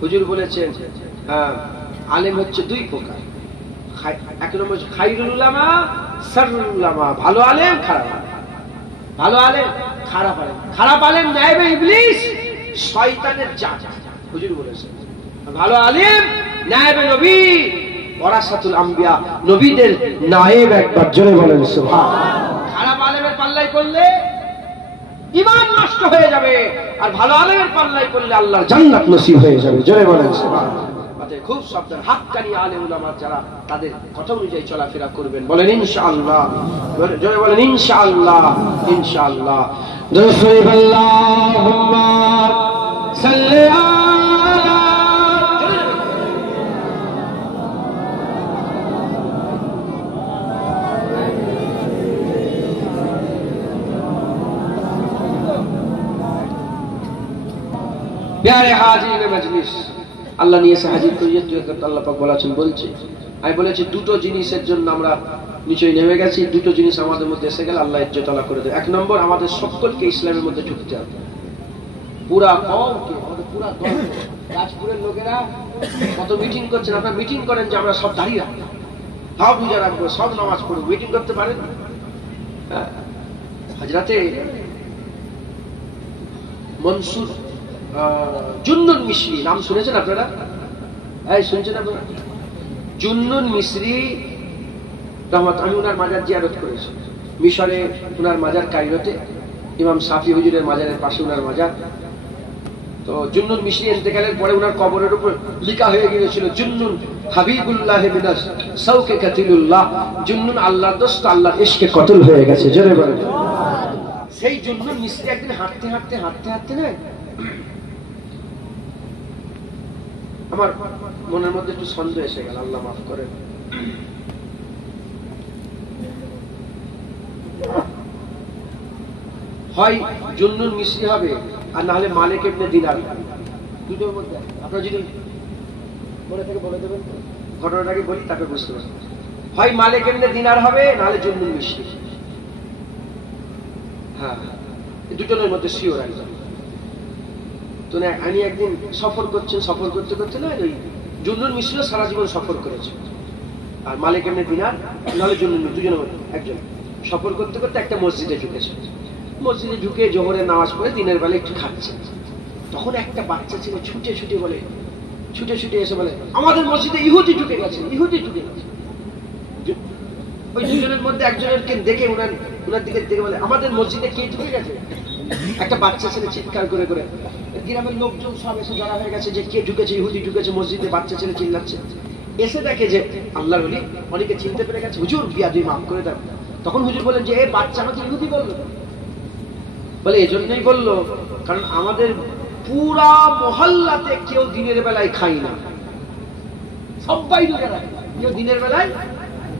হুজুর বলেছেন আলেম হচ্ছে 2 প্রকার। এক নম্বর খাইরুল উলামা, শাররুল উলামা। ভালো আলেম, খারাপ আলেম। ভালো আলেম, খারাপ আলেম। খারাপ আলেম নায়েবে ইবলিস, শয়তানের জাত। হুজুর বলেছেন ভালো আলেম নায়েবে নবী, ওয়ারাসাতুল আম্বিয়া, নবীদের নায়েব। একবার জোরে বলেন সুবহানাল্লাহ। খারাপ আলেমের পাল্লাই করলে ঈমান নষ্ট হয়ে যাবে, আর ভালো আলেমের পাল্লাই করলে আল্লাহর জান্নাত নসিব হয়ে যাবে। জোরে বলেন সুবহানাল্লাহ। খুব সাবধান, হাক্কানি আলেম উলামা যারা, তাদের কথা অনুযায়ী চলাফেরা করবেন। বলেন ইনশাআল্লাহ। জোরে বলেন ইনশাআল্লাহ। ইনশাআল্লাহ। রাসূল আল্লাহুম্মা সাল্লি আলা। প্যারে হাজির মজলিস, আল্লাহ নিয়ে এসে হাজির করিয়ে আল্লাহ পাক বলেছেন, বলছে আমি বলেছি 2টো জিনিসের জন্য আমরা নিচে নেমে গেছি। 2টো জিনিস আমাদের মধ্যে এসে গেলে আল্লাহ ইজ্জত আলা করে দেবে। 1 নম্বর, আমাদের সকলকে ইসলামের মধ্যে ঢুকতে হবে। পুরা কওমকে, আমাদের পুরা দল, রাজপুরের লোকেরা কত মিটিং করছেন। আপনারা মিটিং করেন যে আমরা সব দাঁড়িয়ে রাখবো, ভাব রোজা রাখবো, সব নামাজ পড়বো, মিটিং করতে পারেন? হযরতে মনসুর জুন্নুন মিশরি নাম শুনেছেন আপনারা? এই শুনছেন আপনারা? জুন্নুন মিশরি রহমত, আমি ওনার মাজার জিয়ারত করেছি মিশরে, ওনার মাজার কায়রোতে, ইমাম শাফি হুজুরের মাজারের পাশে ওনার মাজার। তো জুন্নুন মিশরি ইন্তেকালের পরে ওনার কবরের উপর লেখা হয়ে গিয়েছিল জুন্নুন হাবিবুল্লাহ মিনাস সাউকে কাতিলুল্লাহ, জুন্নুন আল্লাহর দোস্ত, আল্লাহর ইশকে কতল হয়ে গেছে, জোরে বলেন। সেই জুন্নুন মিশরি একদিন হাঁটতে হাঁটতে হাঁটতে হাঁটতে না, আমার মনের মধ্যে একটু সন্দেহ এসে গেল, আল্লাহ মাফ করেন। হয় জুন্নুন মিশরি হবে আর না হলে মালিক ইবনে দিনার, দুটোর মধ্যে। আপনারা যদি মনে থেকে বলে দেবেন, ঘটনাটাকে বলি তাকে বুঝতে পারবেন। হয় মালিক ইবনে দিনার হবে, না হলে জুন্নুন মিশরি। হ্যাঁ, দুজনের মধ্যে শিওর একদম। তো না, আমি একদিন সফর করতে করতে না, ওই জুন্নুন মিশরিও সারা জীবন সফর করেছে, আর মালিক ইবনে দিনার নাহলে জুন্নুন, দুজনের মধ্যে একজন। সফর করতে করতে একটা মসজিদে ঢুকেছে, মসজিদে ঢুকে জোহরের নামাজ পড়ে দিনের বেলা একটু খাচ্ছে, তখন একটা বাচ্চা ছিল ছুটে ছুটে এসে বলে, আমাদের মসজিদে ইহুদি ঢুকে গেছে। ওই দুজনের মধ্যে একজনকে দেখে ওনার দিকে দেখে বলে, আমাদের মসজিদে কে ঢুকে গেছে? একটা বাচ্চা ছেলে চিৎকার করে গ্রামের লোকজন সব এসে জড়া হয়ে গেছে যে কে ঢুকেছে, ইহুদি ঢুকেছে মসজিদে। বাচ্চা ছেলে চিল্লাচ্ছে, এসে দেখে যে আল্লাহর ওলি অনেকে চিনতে পেরে গেছে, হুজুর বিয়াদবি মাফ করে দাও। তখন হুজুর বলেন যে, এ বাচ্চা আমাকে ইহুদি বললো? বলে এজন্যই বললো কারণ আমাদের পুরা মহল্লাতে কেউ দিনের বেলায় খাই না, সবাই রোজা রাখে, কেউ দিনের বেলায়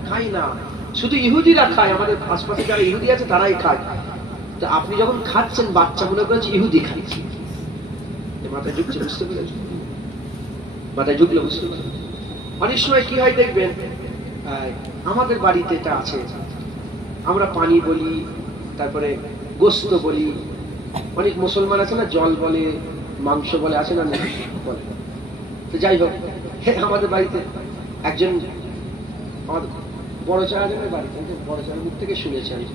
খাই না, শুধু ইহুদিরা খায়, আমাদের আশপাশে যারা ইহুদি আছে তারাই খায়। তো আপনি যখন খাচ্ছেন বাচ্চা মনে করেছে ইহুদি খাচ্ছে, মাথায় ঢুকছে, বুঝতে পেরেছ? মাথায় ঢুকলে বুঝতে পারে। অনেক সময় কি হয় দেখবেন, আমাদের বাড়িতে এটা আছে, আমরা পানি বলি, তারপরে গোস্ত বলি, অনেক মুসলমান আছে না জল বলে, মাংস বলে, আছে না বলে। তো যাই হোক, আমাদের বাড়িতে একজন, আমাদের বড় চাহাজনের বাড়িতে, বড় চাহাজের মুখ থেকে শুনেছি আমি,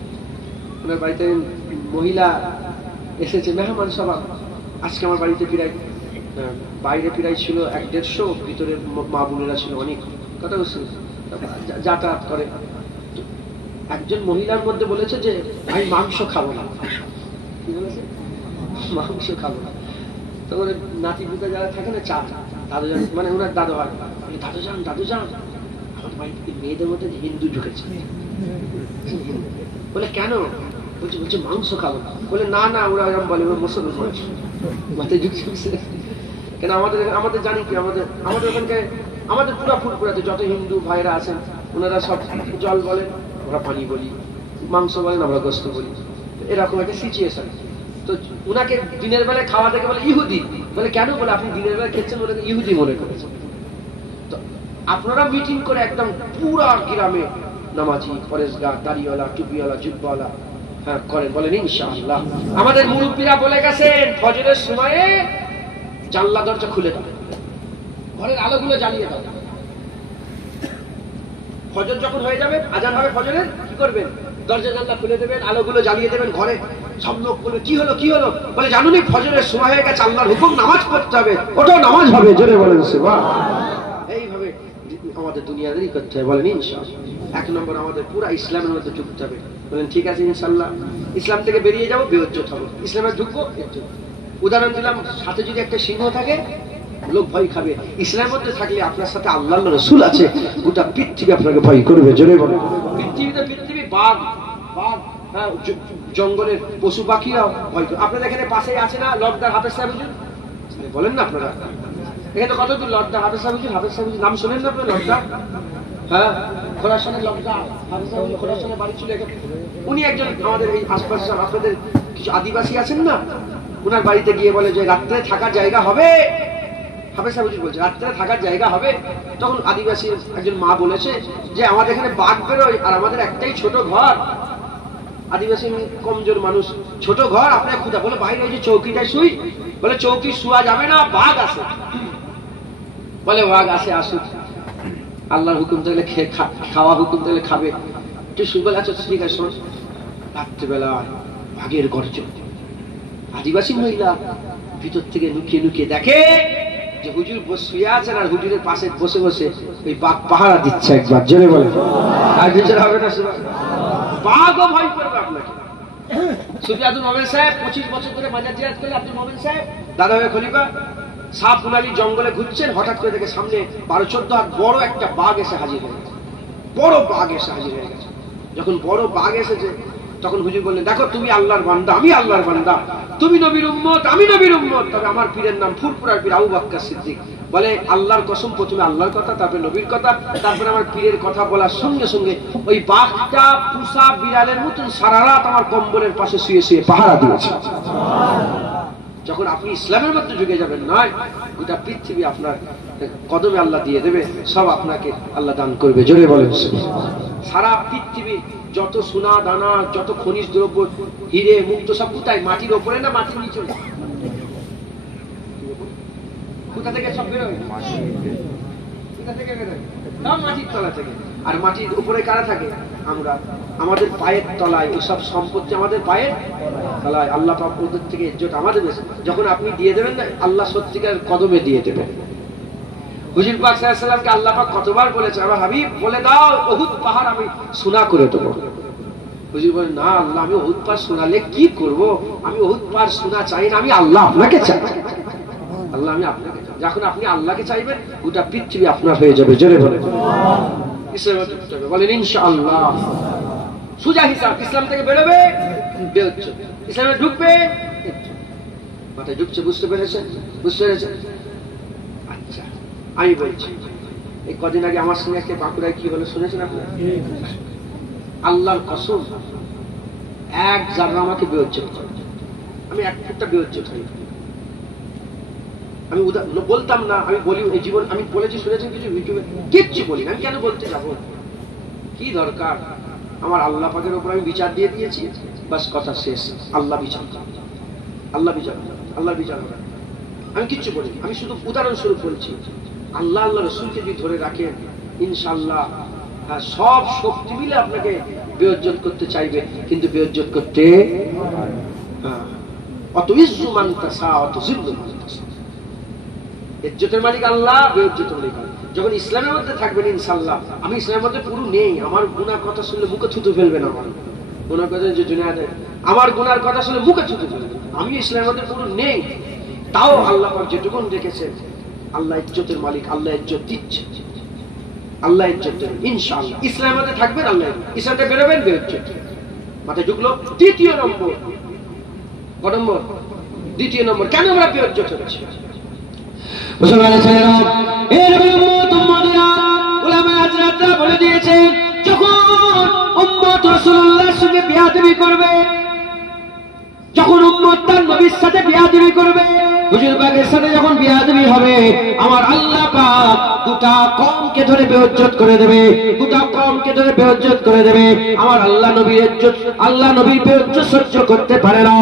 ওনার বাড়িতে মহিলা এসেছে, মেহমান সভা। আজকে আমার বাড়িতে প্রায়, বাইরে প্রায় ছিল 150, ভিতরে মা বোনেরা ছিল অনেক, কথা বলছে যাতায়াত করে। একজন মহিলার মধ্যে বলেছে যে আমি মাংস খাবো না। কি বলেছে? মাংস খাবো না। তো ওর নাতি পুতা যারা থাকে না, দাদুজান, মানে ওনার দাদু হয়, দাদুজান আমাদের বাড়িতে মেয়েদের মধ্যে হিন্দু ঢুকেছে। বলে কেন? বলছে মাংস খাবো না। বলে না ওরা এরকম বলে, ওরা মুসলমান। মাথায় ঢুকছে কেন? আমাদের জানি কি, আমাদের ওখানকে আমাদের পুরা ফুলপুরাতে যত হিন্দু ভাইরা আছেন ওনারা সব জল বলেন, আমরা পানি বলি, মাংস বলেন, আমরা গোস্ত বলি, এরকম একটা সিচুয়েশন। তো উনাকে দিনের বেলায় খাওয়া দেখে বলে ইহুদি। বলে কেন? বলে আপনি দিনের বেলায় খেচ্ছেন, ওনাকে ইহুদি মনে করেছেন। তো আপনারা মিটিং করে একদম পুরা গ্রামে নামাজি, পরেশগার, দাড়িওয়ালা, টুপিওয়ালা, জুব্বাওয়ালা হ্যাঁ করেন, বলেন ইনশাআল্লাহ। আমাদের মুরব্বীরা বলে গেছেন ফজরের সময়ে জানলা দরজা খুলে দাও, ঘরের আলোগুলো জ্বালিয়ে দাও। ফজর যখন হয়ে যাবে, আজান হবে ফজরের, কি করবেন? দরজা জানলা খুলে দেবেন, আলোগুলো জ্বালিয়ে দেবেন। ঘরে সব লোক বলে কি হলো? বলে জানুনি ফজরের সময় হয়ে গেছে, আল্লাহর হুকুম, নামাজ পড়তে হবে। ওটাও নামাজ হবে, জোরে বলেন সুবহানাল্লাহ। এইভাবে আমাদের দুনিয়াদারি করতে হবে, বলেন ইনশাআল্লাহ। 1 নম্বর আমাদের পুরা ইসলামের মধ্যে ঢুকতে হবে, বলেন ঠিক আছে ইনশাআল্লাহ। ইসলাম থেকে বেরিয়ে যাবো, বেইজ্জত হবো, ইসলামে ঢুকবো। উদাহরণ দিলাম, সাথে যদি একটা সিংহ থাকে লোক ভয় খাবে, ইসলামের মধ্যে থাকলে আপনার সাথে আল্লাহর রাসূল আছে, গোটা পৃথিবী আপনাকে ভয় করবে, জোরে বলেন। পৃথিবী বাঘ, জঙ্গলের পশু পাখিরাও ভয় করে। আপনাদের এখানে পাশেই আছে না লর্ডদার হাফেজ সাহেব হুজুর? বলেন না আপনারা, এখানে কত দূর লর্ডদার হাফেজ সাহেব হুজুর নাম শোনেন না আপনারা? লর্ডদার, হ্যাঁ, খোরাসানের লর্ডদার হাফেজ সাহেব হুজুর, খোরাসানের বাড়ি ছিল এখানে। উনি একজন আমাদের এই আশপাশে আপনাদের কিছু আদিবাসী আছেন না, উনার বাড়িতে গিয়ে বলে যে রাত্রে থাকার জায়গা হবে। হাফেজ সাহেব হুজুর বলছে রাত্রে থাকার জায়গা হবে। তখন আদিবাসী একজন মা বলেছে যে আমাদের এখানে বাঘ বেরোয় আর আমাদের একটাই ছোট ঘর। আদিবাসী কমজোর মানুষ, ছোট ঘর, আপনার খুদা। বলে বাইরে ওই যে চৌকিটায় শুই। বলে চৌকি শোয়া যাবে না, বাঘ আছে। বলে বাঘ আসে, আসুক। আল্লাহর হুকুম থাকলে খাওয়া হুকুম থাকলে খাবে। একটু শুনবেন, আচ্ছা ঠিক আছে শোন। রাত্রিবেলা বাঘের গর্জন, আদিবাসী মহিলা ভিতর থেকে লুকিয়ে লুকিয়ে দেখে যে হুজুর শুয়ে আছেন আর হুজুরের পাশে বসে বসে ওই বাঘ পাহারা দিচ্ছে। একবার জোরে বলে, আর বিচার হবে না? বাঘও ভয় করবে আপনাকে। সুফি আব্দুল মোমেন সাহেব 25 বছর ধরে মাজার জিয়ারত করে, আব্দুল মোমেন সাহেব দাদা ভাই খলিফা সাপ গুলালি জঙ্গলে ঘুরছেন, হঠাৎ করে দেখে সামনে 12-14 হাত বড় একটা বাঘ এসে হাজির হয়ে গেছে। বড় বাঘ এসে হাজির হয়ে গেছে। যখন বড় বাঘ এসেছে তখন হুজুর বললেন, দেখো তুমি আল্লাহর বান্দা, আমি আল্লাহর বান্দা, তুমি নবীর উম্মত, আমি নবীর উম্মত, তবে আমার পীরের নাম ফুরফুরার পীর আবু বকর সিদ্দিক। বলে আল্লাহর কসম, প্রথমে আল্লাহর কথা, তারপরে নবীর কথা, তারপরে আমার পীরের কথা বলার সঙ্গে সঙ্গে ওই বাঘটা পুষা বিড়ালের মতন সারা রাত আমার কম্বলের পাশে শুয়ে শুয়ে পাহারা দিয়েছে। যখন আপনি ইসলামের মধ্যে ঢুকে যাবেন, নয় গোটা পৃথিবী আপনার কদমে আল্লাহ দিয়ে দেবে, সব আপনাকে আল্লাহ দান করবে। জোরে বলেন। সারা পৃথিবীর যত সোনা দানা, যত খনিজ দ্রব্য, হিরে মুক্ত, সব কোথায়? মাটির ওপরে না মাটির নিচে? কোথা থেকে সব বেরোয়? কোথা থেকে বেরোয়? সব মাটির তলা থেকে। আর মাটির উপরে কারা থাকে? আমরা। আমাদের পায়ের তলায় ওসব সম্পত্তি, আমাদের পায়ের তলায়। আল্লাহ পাক ওদের থেকে ইজ্জত আমাদের বেশি। যখন আপনি দিয়ে দেবেন না, আল্লাহ সত্যিকার কদমে দিয়ে দেবেন। হুজুর পাক সাল্লাল্লাহু আলাইহি ওয়াসাল্লামকে আল্লাহ পাক কতবার বলেছে, আমার হাবিব বলে দাও উহুদ পাহাড় আমি সোনা করে দেবো। হুজুর বলেন, না আল্লাহ, আমি উহুদ পাহাড় শোনালে কি করব? আমি উহুদ পাহাড় সোনা চাই না, আমি আল্লাহ আপনাকে চাই। আল্লাহ আমি আপনাকে চাই। যখন আপনি আল্লাহকে চাইবেন, গোটা পৃথিবী আপনার হয়ে যাবে। জোরে বলেন ইসলাম। বলেন ইনশাআল্লাহ। সুজা হিসাব, ইসলাম থেকে বেরোবে বেরোচ্ছে, ইসলামে ঢুকবে মাথায় ঢুকছে। বুঝতে পেরেছেন? বুঝতে পেরেছেন? আচ্ছা আমি বলছি, এই কদিন আগে আমার সঙ্গে একটা বাঁকুড়ায় কি হলো শুনেছেন আপনারা? আল্লাহর কসম, এক জায়গা আমাকে বেউজ্জত করে। আমি একটা বেউজ্জত হই। আমি বলতাম না, আমি বলি এই জীবন, আমি বলেছি শুনেছেন কিছু ইউটিউবে, কিচ্ছু বলি না। আমি কেন বলতে যাব? কি দরকার? আমার আল্লাহ পাকের উপর আমি বিচার দিয়ে দিয়েছি, বাস কথা শেষ। আল্লাহ বিচার, আল্লাহ বিচার, আল্লাহ বিচার। আমি কিচ্ছু বলি, আমি শুধু উদাহরণস্বরূপ বলছি। আল্লাহ আল্লাহ রসুলকে যদি ধরে রাখেন, ইনশাআল্লাহ সব শক্তি মিলে আপনাকে বেইজ্জত করতে চাইবে, কিন্তু বেইজ্জত করতে অত ইজ্জু মান তাসা অত জিল্লু মান তাসা। ইজ্জতের মালিক আল্লাহ, বেইজ্জতের মালিক আল্লাহ। যখন ইসলামের মধ্যে থাকবেন, ইনশাআল্লাহ আমি ইসলামের মধ্যে পুরো নেই। আমার গুনাহ কথা শুনলে মুখে থুতু ফেলবেন। আমার গুনাহ কথা যে জুনিয়াতে আমার গুনার কথা শুনলে মুখে থুতু ফেলবেন। আমি ইসলামের মধ্যে পুরো নেই, তাও আল্লাহ পাক যেটুকুন রেখেছেন, আল্লাহ ইজ্জতের মালিক, আল্লাহ ইজ্জত দিচ্ছে, আল্লাহ ইজ্জত দেবেন ইনশাআল্লাহ। ইসলামের মধ্যে থাকবেন, আল্লাহ ইসলামটা বেরোবেন, বেইজ্জত মাথায় ঢুকলো। দ্বিতীয় নম্বর, ক নম্বর? দ্বিতীয় নম্বর, কেন আমরা বেইজ্জত হচ্ছি? মুসলমানের ছেলেরা, এর উম্মত উম্মতিরা, উলামা হাজরাতরা বলে দিয়েছে, যখন উম্মত রাসূলুল্লাহর সঙ্গে বিয়াদবি করবে, যখন উম্মত তার নবীর সাথে বিয়াদবি করবে, হুজুর পাকের সাথে যখন বিয়াদবি হবে, আমার আল্লাহ পাক গোটা কওমকে ধরে বেইজ্জত করে দেবে, গোটা কওমকে ধরে বেইজ্জত করে দেবে। আমার আল্লাহ নবীর ইজ্জত, আল্লাহ নবীর বেইজ্জত সহ্য করতে পারে না।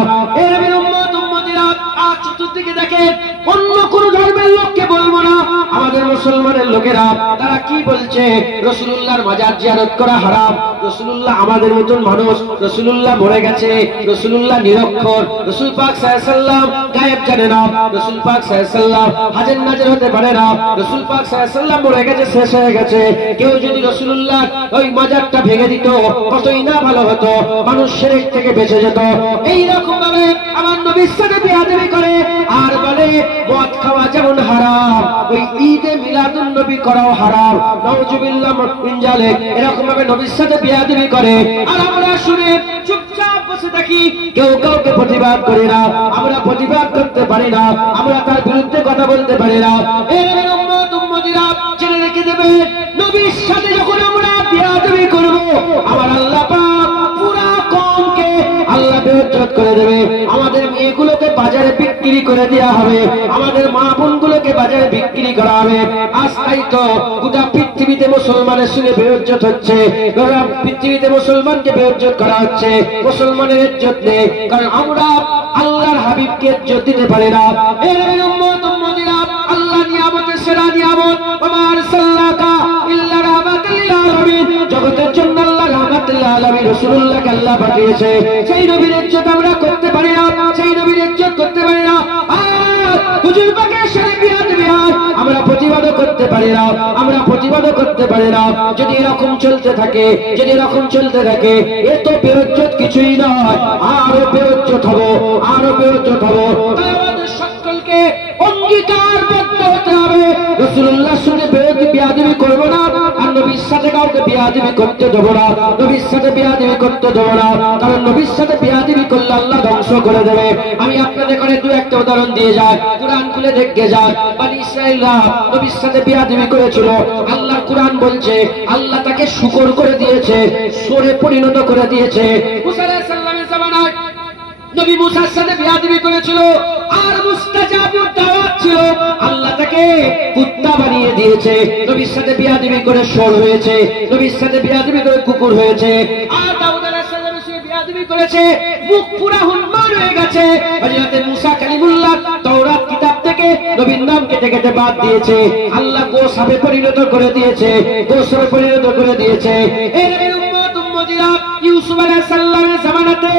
এর উম্মত উম্মতিরা, আজ চতুর্দিকে দেখেন, অন্য কোন ধর্মের লোককে বলবো না, আমাদের মুসলমানের লোকেরা তারা কি বলছে? রাসূলুল্লাহর মাজার জিয়ারত করা হারাম। রাসূলুল্লাহ আমাদের মতন মানুষ, রাসূলুল্লাহ মরে গেছে, রাসূলুল্লাহ নিরক্ষর, রাসূল পাক সাল্লাল্লাহু আলাইহি ওয়াসাল্লাম গায়েব জানে না, রাসূল পাক সাল্লাল্লাহু আলাইহি ওয়াসাল্লাম হাজির নাজির হতে পারে না, রাসূল পাক সাল্লাল্লাহু আলাইহি ওয়াসাল্লাম মরে গেছে, শেষ হয়ে গেছে। কেউ যদি রাসূলুল্লাহ ওই মাজারটা ভেঙে দিত, কতই না ভালো হতো, মানুষ শিরক থেকে বেঁচে যেত। এই রকম ভাবে আমার নবীর সাথে বিয়াদবি করে আর বলে মদ খাওয়া যেমন হারাম, ওই ঈদে মিলাদুন নবী করাও হারাম। নাউজুবিল্লাহ মিন যালিক। এরকম ভাবে নবীর সাথে বিয়াদবি করে আর আমরা শুনে চুপচাপ বসে থাকি, কেউ কাউকে প্রতিবাদ করে না, আমরা প্রতিবাদ করতে পারি না, আমরা তার বিরুদ্ধে কথা বলতে পারি না। এর উম্মত উম্মতিরা জেনে রেখে দেবে, নবীর সাথে যখন আমরা বিয়াদবি করব, আমার আল্লাহ পাক পুরা কওমকে আল্লাহ বেইজ্জত করে দেবে। আমাদের মেয়েগুলোকে বাজারে বিক্রি করে দেওয়া হবে, আমাদের মা বোনগুলোকে বাজারে বিক্রি করা হবে। আজ তাই তো গোটা পৃথিবীতে মুসলমানের সঙ্গে বেইজ্জত হচ্ছে, গোটা পৃথিবীতে মুসলমানকে বেইজ্জত করা হচ্ছে। মুসলমানের ইজ্জত নেই, কারণ আমরা আল্লাহর হাবিবকে ইজ্জত দিতে পারি না। এর উম্মত উম্মতিরা, আল্লাহ নিয়ামতের সেরা নিয়ামত, ওয়া মা আরসালনাকা ইল্লা রাসূলুল্লাহকে আল্লাহ পাঠিয়েছে, সেই নবীর ইজ্জত আমরা করতে পারি না, সেই নবীর ইজ্জত করতে পারি না। হুজুর পাকের সাথে বিয়াদবি হয়, আমরা প্রতিবাদও করতে পারি না, আমরা প্রতিবাদও করতে পারি না। যদি এরকম চলতে থাকে, যদি এরকম চলতে থাকে, এ তো বেইজ্জত কিছুই নয়, আরো বেইজ্জত হবো, আরো বেইজ্জত হবো। তাই আমাদের সকলকে অঙ্গীকারবদ্ধ হতে হবে, রাসূলুল্লাহর সঙ্গে বিয়াদবি করবো না, আর নবীর সাথে কাউকে বিয়াদবি করতে দেবো না, নবীর সাথে বিয়াদবি করতে দেবো না, কারণ নবীর সাথে বিয়াদবি করলে আল্লাহ ধ্বংস করে দেবে। আমি আপনাদের করে দু একটা উদাহরণ দিয়ে যাই, কুরআন খুলে দেখে যান। বনি ইসরাঈলরা নবীর সাথে বিয়াদবি করেছিল, আল্লাহ কুরআন বলছে আল্লাহ তাকে শুকর করে দিয়েছে, সূরে পরিণত করে দিয়েছে। মুসা আলাইহিস সালামের জামানায় নবী মুসার সাথে বিয়াদবি করেছিল, আর মুস্তাজাবুদ দাওয়াত ছিল, আল্লাহ তাকে কুত্তা বানিয়ে দিয়েছে। নবীর সাথে বিয়াদবি করে ষোল হয়েছে, নবীর সাথে বিয়াদবি করে কুকুর হয়েছে। আর দাউদ আলাইহিস সালামের সাথে বিয়াদবি করেছে, মুখ পুরা হুনমার হয়ে গেছে। হযরত মুসা কালিমুল্লাহ তাওরাত কিতাব থেকে নবীর নাম কেটে কেটে বাদ দিয়েছে, আল্লাহ গোসাবে পরিণত করে দিয়েছে, গোসাবে পরিণত করে দিয়েছে। এই নবীর উম্মত উম্মতিরা ইউসুফ আলাইহিস সালামের জামানাতে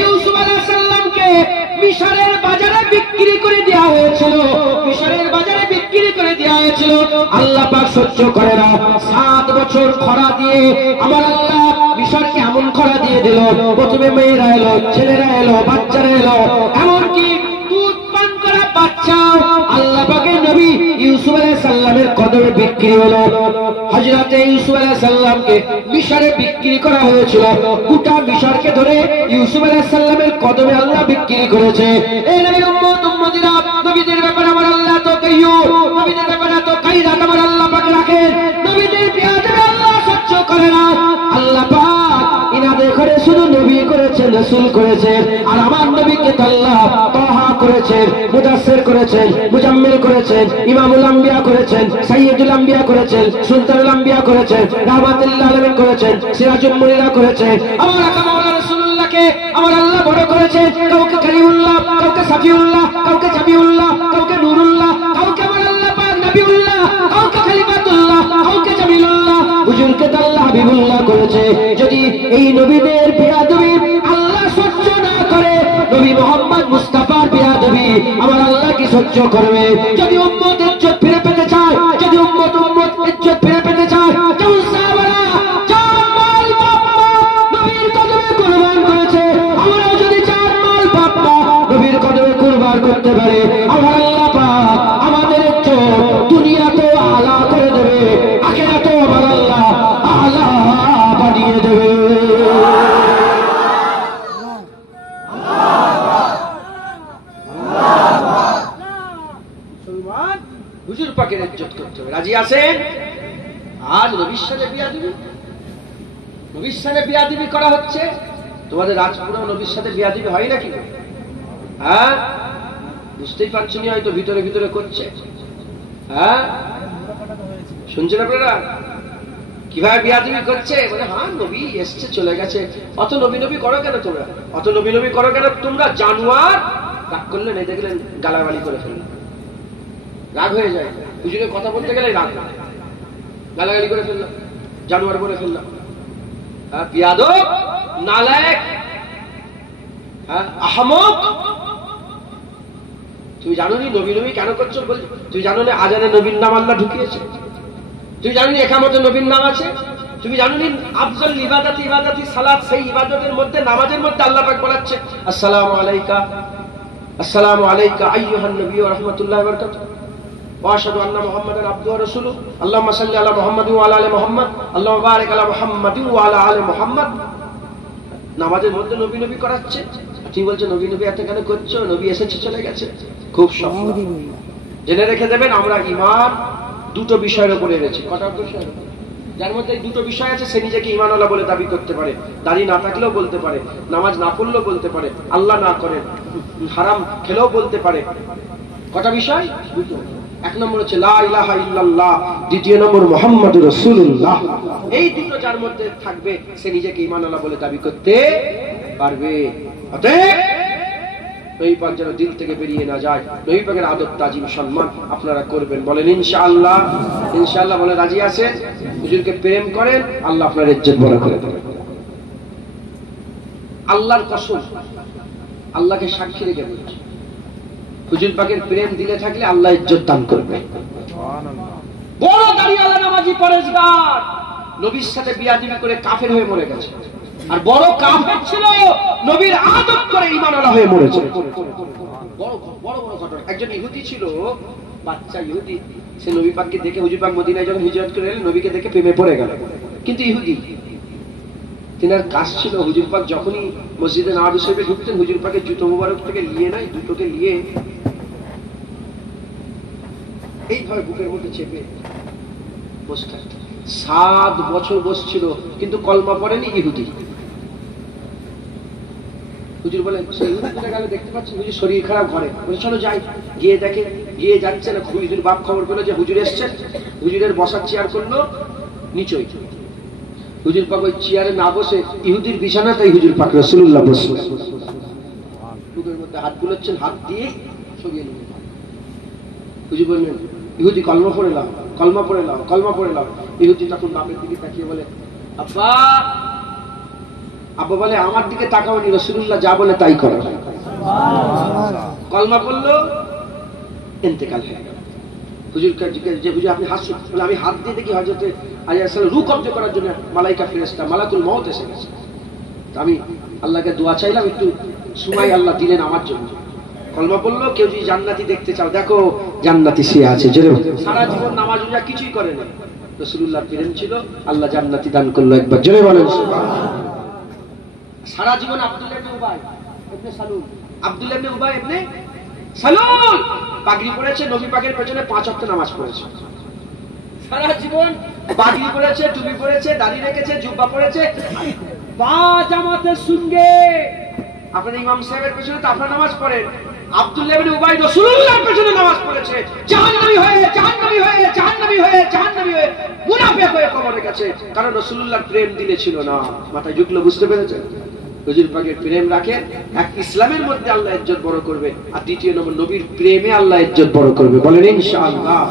ইউসুফ আলাইহিস সালামকে মিশরের বাজারে বিক্রি করে দেওয়া হয়েছিল, মিশরের বাজারে বিক্রি করে দেওয়া হয়েছিল। আল্লাহ পাক সহ্য করে না, 7 বছর খরা দিয়ে আমার আল্লাহ মিশরকে এমন খরা দিয়ে দিল, প্রথমে মেয়েরা এলো, ছেলেরা এলো, বাচ্চারা এলো, এমনকি দুধ পান করা বাচ্চাও আল্লাহ পাকের নবী ইউসুফ আলাইহিস সালামের কদমে বিক্রি হলো। হযরত ইউসুফ আলাইহিস সালামকে মিশরে বিক্রি করা হয়েছিল, গোটা মিশরকে ধরে ইউসুফ আলাইহিস সালামের কদমে আল্লাহ বিক্রি করেছে। এই নবীর উম্মত উম্মতিরা, নবীদের ব্যাপারে আমার আল্লাহ তো কাইয়ু, নবীদের ব্যাপারে তো কাইরাত আমার আল্লাহ পাক রাখেন, নবীদের বিয়াদবি আল্লাহ সহ্য করে না। আল্লাহ পাক ইনাদের ঘরে শুধু নবী করেছেন, রাসূল করেছেন, আর আমার নবীকে আল্লাহ তাহা করেছেন, মুদাসসির করেছেন, মুজাম্মিল করেছেন, ইমামুল আম্বিয়া করেছেন, সাইয়্যিদুল আম্বিয়া করেছেন, সুলতানুল আম্বিয়া করেছেন, রাহমাতুল আলামিন করেছেন, সিরাজুল মুনিরা করেছেন। আমার আকা মাওলানা রাসূলুল্লাহকে আমার আল্লাহ বড় করেছেন, কাউকে কালিমুল্লাহ, কাউকে সাফিউল্লাহ, কাউকে জামিউল্লাহ, কাউকে নূরুল্লাহ, কাউকে আমার আল্লাহ পাক নবিউল্লাহ, কাউকে খলিফাতুল্লাহ, কাউকে জামিলুল্লাহ, হুজুরকে আল্লাহ হাবিবুল্লাহ করেছে। যদি এই নবীদের বিয়াদবি আল্লাহ সহ্য না করে, নবী মুহাম্মদ মুস্তাফার বিয়াদবি আমার আল্লাহ কি সহ্য করবে? যদি উম্মত ইজ্জত ফিরে পেতে চায়, যদি উম্মত ইজ্জত ফিরে পেতে চায়, যেমন সাহাবারা জান মাল বাবা নবীর কদমে কুরবান করেছে, আমরা যদি জান মাল বাবা নবীর কদমে কুরবান করতে পারে, আমার আল্লাহ পাক আমাদের ইজ্জত দুনিয়াতেও আলা করে দেবে, আখিরাতেও আমার আল্লাহ আলা বানিয়ে দেবে। হুজুর পাকের ইজ্জত করতে হবে, রাজি আছেন? আজ নবীর সাথে বিয়াদবি, নবীর সাথে বিয়াদবি করা হচ্ছে। তোমাদের রাজপুরা নবীর সাথে বিয়াদবি হয় নাকি? হ্যাঁ, বুঝতেই পারছি না, হয়তো ভিতরে ভিতরে করছে। হ্যাঁ, শুনছেন আপনারা কিভাবে বিয়াদবি করছে? বলে হ্যাঁ নবী এসছে চলে গেছে, অত নবী নবী করো কেন তোমরা, অত নবী নবী করো কেন তোমরা? জানোয়ার রাগ করলেন, এই দেখলেন গালাগালি করে ফেললেন, রাগ হয়ে যায়, হুজুরের কথা বলতে গেলে রাগ, গালাগালি করে ফেললাম, জানোয়ার বলে ফেললাম। বিয়াদব, নালায়েক, আহমক। তুমি জানো নি নবী নবী কেন করছো? তুমি জানো না আজানে নবীর নাম আল্লাহ ঢুকিয়েছে? তুমি জানো নি একামতে নবীর নাম আছে? তুমি জানো নি আফজল ইবাদতি সালাত, সেই ইবাদতের মধ্যে নামাজের মধ্যে আল্লাহ পাক বলাচ্ছে আসসালামু আলাইকা, আসসালামু আলাইকা আইয়ুহান নবী ওয়া রাহমাতুল্লাহি ওয়া বারাকাতুহু ওয়া আশহাদু আন্না মুহাম্মাদান আবদুহু ওয়া রাসূলুহু আল্লাহুম্মা সাল্লি আলা মুহাম্মাদিন ওয়া আলা আলি মুহাম্মাদ আল্লাহুম্মা বারিক আলা মুহাম্মাদিন ওয়া আলা আলি মুহাম্মাদ। নামাজের মধ্যে নবী নবী করাচ্ছে, তুমি বলছো নবী নবী এত কেন করছো? নবী এসেছে চলে গেছে। খুব সহজ জেনে রেখে দেবেন, আমরা ঈমান দুটো বিষয়ের উপরে এনেছি। কটা বিষয়? যার মধ্যে এই দুটো বিষয় আছে সে নিজেকে ঈমানওয়ালা বলে দাবি করতে পারে, দাঁড়িয়ে না থাকলেও বলতে পারে, নামাজ না পড়লেও বলতে পারে, আল্লাহ না করেন হারাম খেলেও বলতে পারে। কটা বিষয়? দুটো। এক নম্বর হচ্ছে লা ইলাহা ইল্লাল্লাহ, দ্বিতীয় নম্বর মুহাম্মাদুর রাসূলুল্লাহ। এই দুটো যার মধ্যে থাকবে সে নিজেকে ঈমানওয়ালা বলে দাবি করতে পারবে। অতএব নবী পাক যেন দিল থেকে বেরিয়ে না যায়, নবী পাকের আদব তাজিম সম্মান আপনারা করবেন। বলেন ইনশাআল্লাহ। ইনশাআল্লাহ বলে রাজি আছেন? হুজুরকে প্রেম করেন, আল্লাহ আপনার ইজ্জত বড় করে দেবেন। আল্লাহর কসম, আল্লাহকে সাক্ষী রেখে বলছি, হুজুর পাকের প্রেম দিলে থাকলে আল্লাহ ইজ্জত দান করবে। বড় দাড়িওয়ালা নামাজি পরেশগার নবীর সাথে বিয়াদবি করে কাফের হয়ে মরে গেছে, আর বড় কাফের ছিল, নবীর আদব করে ঈমানওয়ালা হয়ে মরেছে। বড় বড় বড় ঘটনা। একজন ইহুদি ছিল, বাচ্চা ইহুদি, সে নবী পাককে দেখে, হুজুর পাক মদিনায় যখন হিজরত করে এলেন, নবীকে দেখে প্রেমে পড়ে গেল, কিন্তু ইহুদি। তিনার কাজ ছিল, হুজুর পাক যখনই মসজিদে নববী শরীফে ঢুকতেন, হুজুর পাকের জুতো মুবারক থেকে নিয়ে নাই, দুটোকে নিয়ে এইভাবে বুকের মধ্যে চেপে বসে থাকতেন। 7 বছর বসছিল, কিন্তু কলমা পড়েনি, ইহুদি। হুজুর বলেন, সেই ইহুদি কোথায় গেল দেখতে পাচ্ছেন? হুজুর শরীর খারাপ, ঘরে। বলে চলো যাই। গিয়ে দেখে, গিয়ে যাচ্ছে না, হুজুর বাপ খবর পেলো যে হুজুর এসছেন। হুজুরের বসার চেয়ার করলো নিচই। হুজুর পাক ওই চেয়ারে না বসে ইহুদির বিছানাতেই হুজুর পাক রাসূলুল্লাহ বসলেন। বুকের মধ্যে হাত বুলাচ্ছেন, হাত দিয়ে সরিয়ে নিলেন। হুজুর বললেন, ইহুদি কলমা পড়ে নাও, কলমা পড়ে নাও, কলমা পড়ে নাও। ইহুদি তখন বাপের দিকে তাকিয়ে বলে, আব্বা। আব্বা বলে, আমার দিকে তাকাওনি, রাসূলুল্লাহ যা বলে তাই করো। কলমা পড়লো, ইন্তেকাল হয়ে গেল। হুজুরকে জিজ্ঞেস, যে হুজুর আপনি হাসছেন? বলে, আমি হাত দিয়ে দেখি হযরতে আলাইহিস সালাম রূহ কব্জ করার জন্য মালাইকা ফেরেশতা মালাকুল মউত এসে গেছে। আমি আল্লাহকে দোয়া চাইলাম, একটু সময় আল্লাহ দিলেন আমার জন্য। কলমা পড়লো, কেউ যদি জান্নাতি দেখতে চাও দেখো, জান্নাতি সে আছে। সারা জীবন নামাজ রোজা কিছুই করে না, রাসূলুল্লাহ প্রেম ছিল, আল্লাহ জান্নাতি দান করলো। একবার জোরে বলেন সুবহানাল্লাহ। সারা জীবন আব্দুল্লাহ ইবনে উবাই ইবনে সালুল, আব্দুল্লাহ ইবনে উবাই ইবনে সালুল পাগড়ি পরেছে, নবী পাকের পেছনে 5 ওয়াক্ত নামাজ পড়েছে। সারা জীবন পাগড়ি পরেছে, টুপি পরেছে, দাড়ি রেখেছে, জুব্বা পরেছে, বা জামাতের সঙ্গে আপনার ইমাম সাহেবের পেছনে তো আপনার নামাজ পড়েন। আব্দুল্লাহ ইবনে উবাই রাসূলুল্লাহর পেছনে নামাজ পড়েছে, জাহান্নামী হয়ে, জাহান্নামী হয়ে, জাহান্নামী হয়ে, জাহান্নামী হয়ে, মুনাফিক হয়ে কবরে গেছে, কারণ রাসূলুল্লাহর প্রেম দিলে ছিল না। মাথায় ঢুকলো, বুঝতে পেরেছেন? হুজুর পাকের প্রেম রাখেন, এক ইসলামের মধ্যে আল্লাহ ইজ্জত বড় করবে, আর দ্বিতীয় নম্বর নবীর প্রেমে আল্লাহ ইজ্জত বড় করবে। বলেন ইনশাআল্লাহ।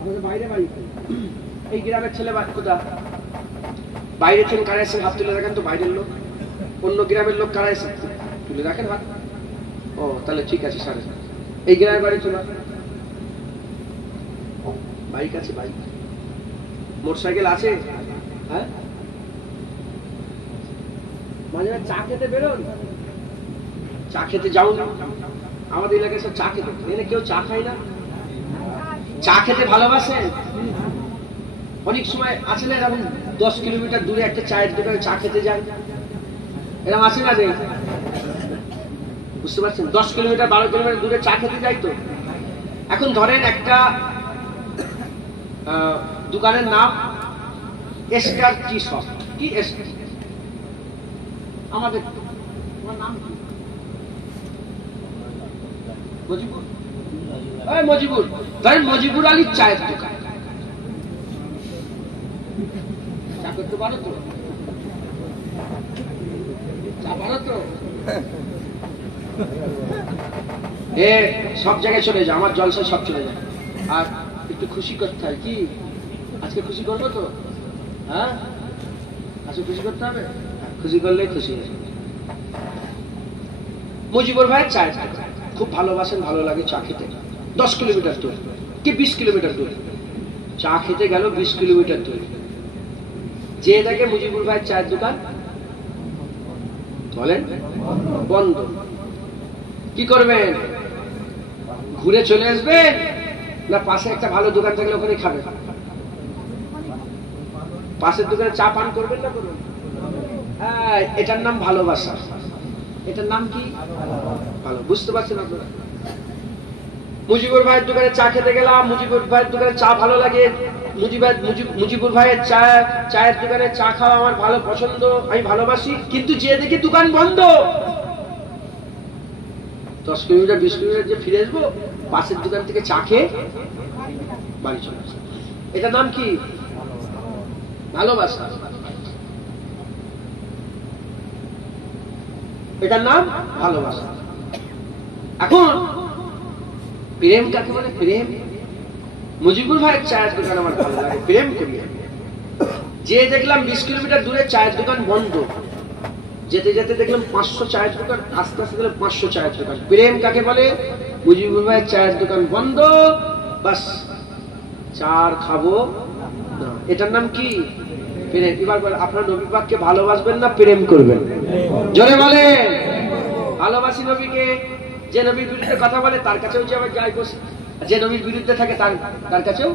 আমাদের বাইরে বাড়ি, এই গ্রামের ছেলে কোথা? বাইরে থেকে কারা এসে হাত তুলে রাখেন তো, বাইরের লোক। অন্য গ্রামের লোক কারা এসে তুলে রাখেন হাত? ও তাহলে ঠিক আছে। সাড়ে এই গ্রামের বাড়ি চলে, বাইক আছে, বাইক, মোটরসাইকেল আছে। হ্যাঁ, মাঝে মাঝে চা খেতে বেরোন, চা খেতে যাও না। আমাদের এলাকায় সব চা খেতে, এখানে কেউ চা খায় না। চা খেতে ভালোবাসেন? অনেক সময় আছে না এরকম 10 কিলোমিটার দূরে একটা চায়ের দোকানে চা খেতে যান, এরকম আছে না? বুঝতে পারছেন? 10 কিলোমিটার 12 কিলোমিটার দূরে চা খেতে যাই তো। এখন ধরেন একটা দোকানের নাম এস্টার টি শপ, কি এস্টার, আমাদের নাম কি? মজিবুর, মজিবুর, ধরেন মজিবুর আলীর চায়ের দোকান। চা করতে পারো তো? চা পারো তো? সব জায়গায় চলে যায়, আমার জলসায় সব চলে যায়। আর একটু খুশি করতে হয়, কি আজকে খুশি করবো তো? হ্যাঁ, আজকে খুশি করতে হবে, খুশি করলে খুশি হয়। মুজিবুর ভাই চায় খুব ভালোবাসেন, ভালো লাগে চা খেতে। 10 কিলোমিটার দূর কি 20 কিলোমিটার দূর চা খেতে গেল, 20 কিলোমিটার দূর। যে দেখে মুজিবুর ভাই চায়ের দোকান, বলেন বন্ধ, কি করবেন? ঘুরে চলে আসবেন, না পাশে একটা ভালো দোকান থাকলে ওখানে খাবেন? পাশের দোকানে চা পান করবেন না করবেন? হ্যাঁ, এটার নাম ভালোবাসা। এটার নাম কি? ভালো। বুঝতে পারছেন আপনারা? মুজিবুর ভাইয়ের দোকানে চা খেতে গেলাম, মুজিবুর ভাইয়ের দোকানে চা ভালো লাগে, মুজিবুর ভাইয়ের চায়ের দোকানে চা খাওয়া আমার ভালো পছন্দ, আমি ভালোবাসি। কিন্তু যে দেখি দোকান বন্ধ, 10 কিলোমিটার 20 কিলোমিটার যে ফিরে আসবো, পাশের দোকান থেকে চা খেয়ে বাড়ি চলে আসবো। এটার নাম কি? ভালোবাসা। এটার নাম ভালোবাসা। এখন প্রেম কাকে বলে? প্রেম, মুজিবুর ভাইয়ের চায়ের দোকান আমার ভালো লাগে, প্রেম করি। যে দেখলাম 20 কিলোমিটার দূরে চায়ের দোকান বন্ধ, যেতে যেতে দেখলাম 500 চায়ের দোকান, আস্তে আস্তে দেখলাম 500 চায়ের দোকান। প্রেম কাকে বলে? মুজিবুর ভাইয়ের চায়ের দোকান বন্ধ, বাস চার খাবো না, এটার নাম কি? প্রেম। এবার বলেন, আপনার নবী পাককে ভালোবাসবেন না প্রেম করবেন? জোরে বলেন। ভালোবাসি নবীকে। যে নবীর বিরুদ্ধে কথা বলে তার কাছেও যে আবার যাই বসে, যে নবীর বিরুদ্ধে থাকে তার কাছেও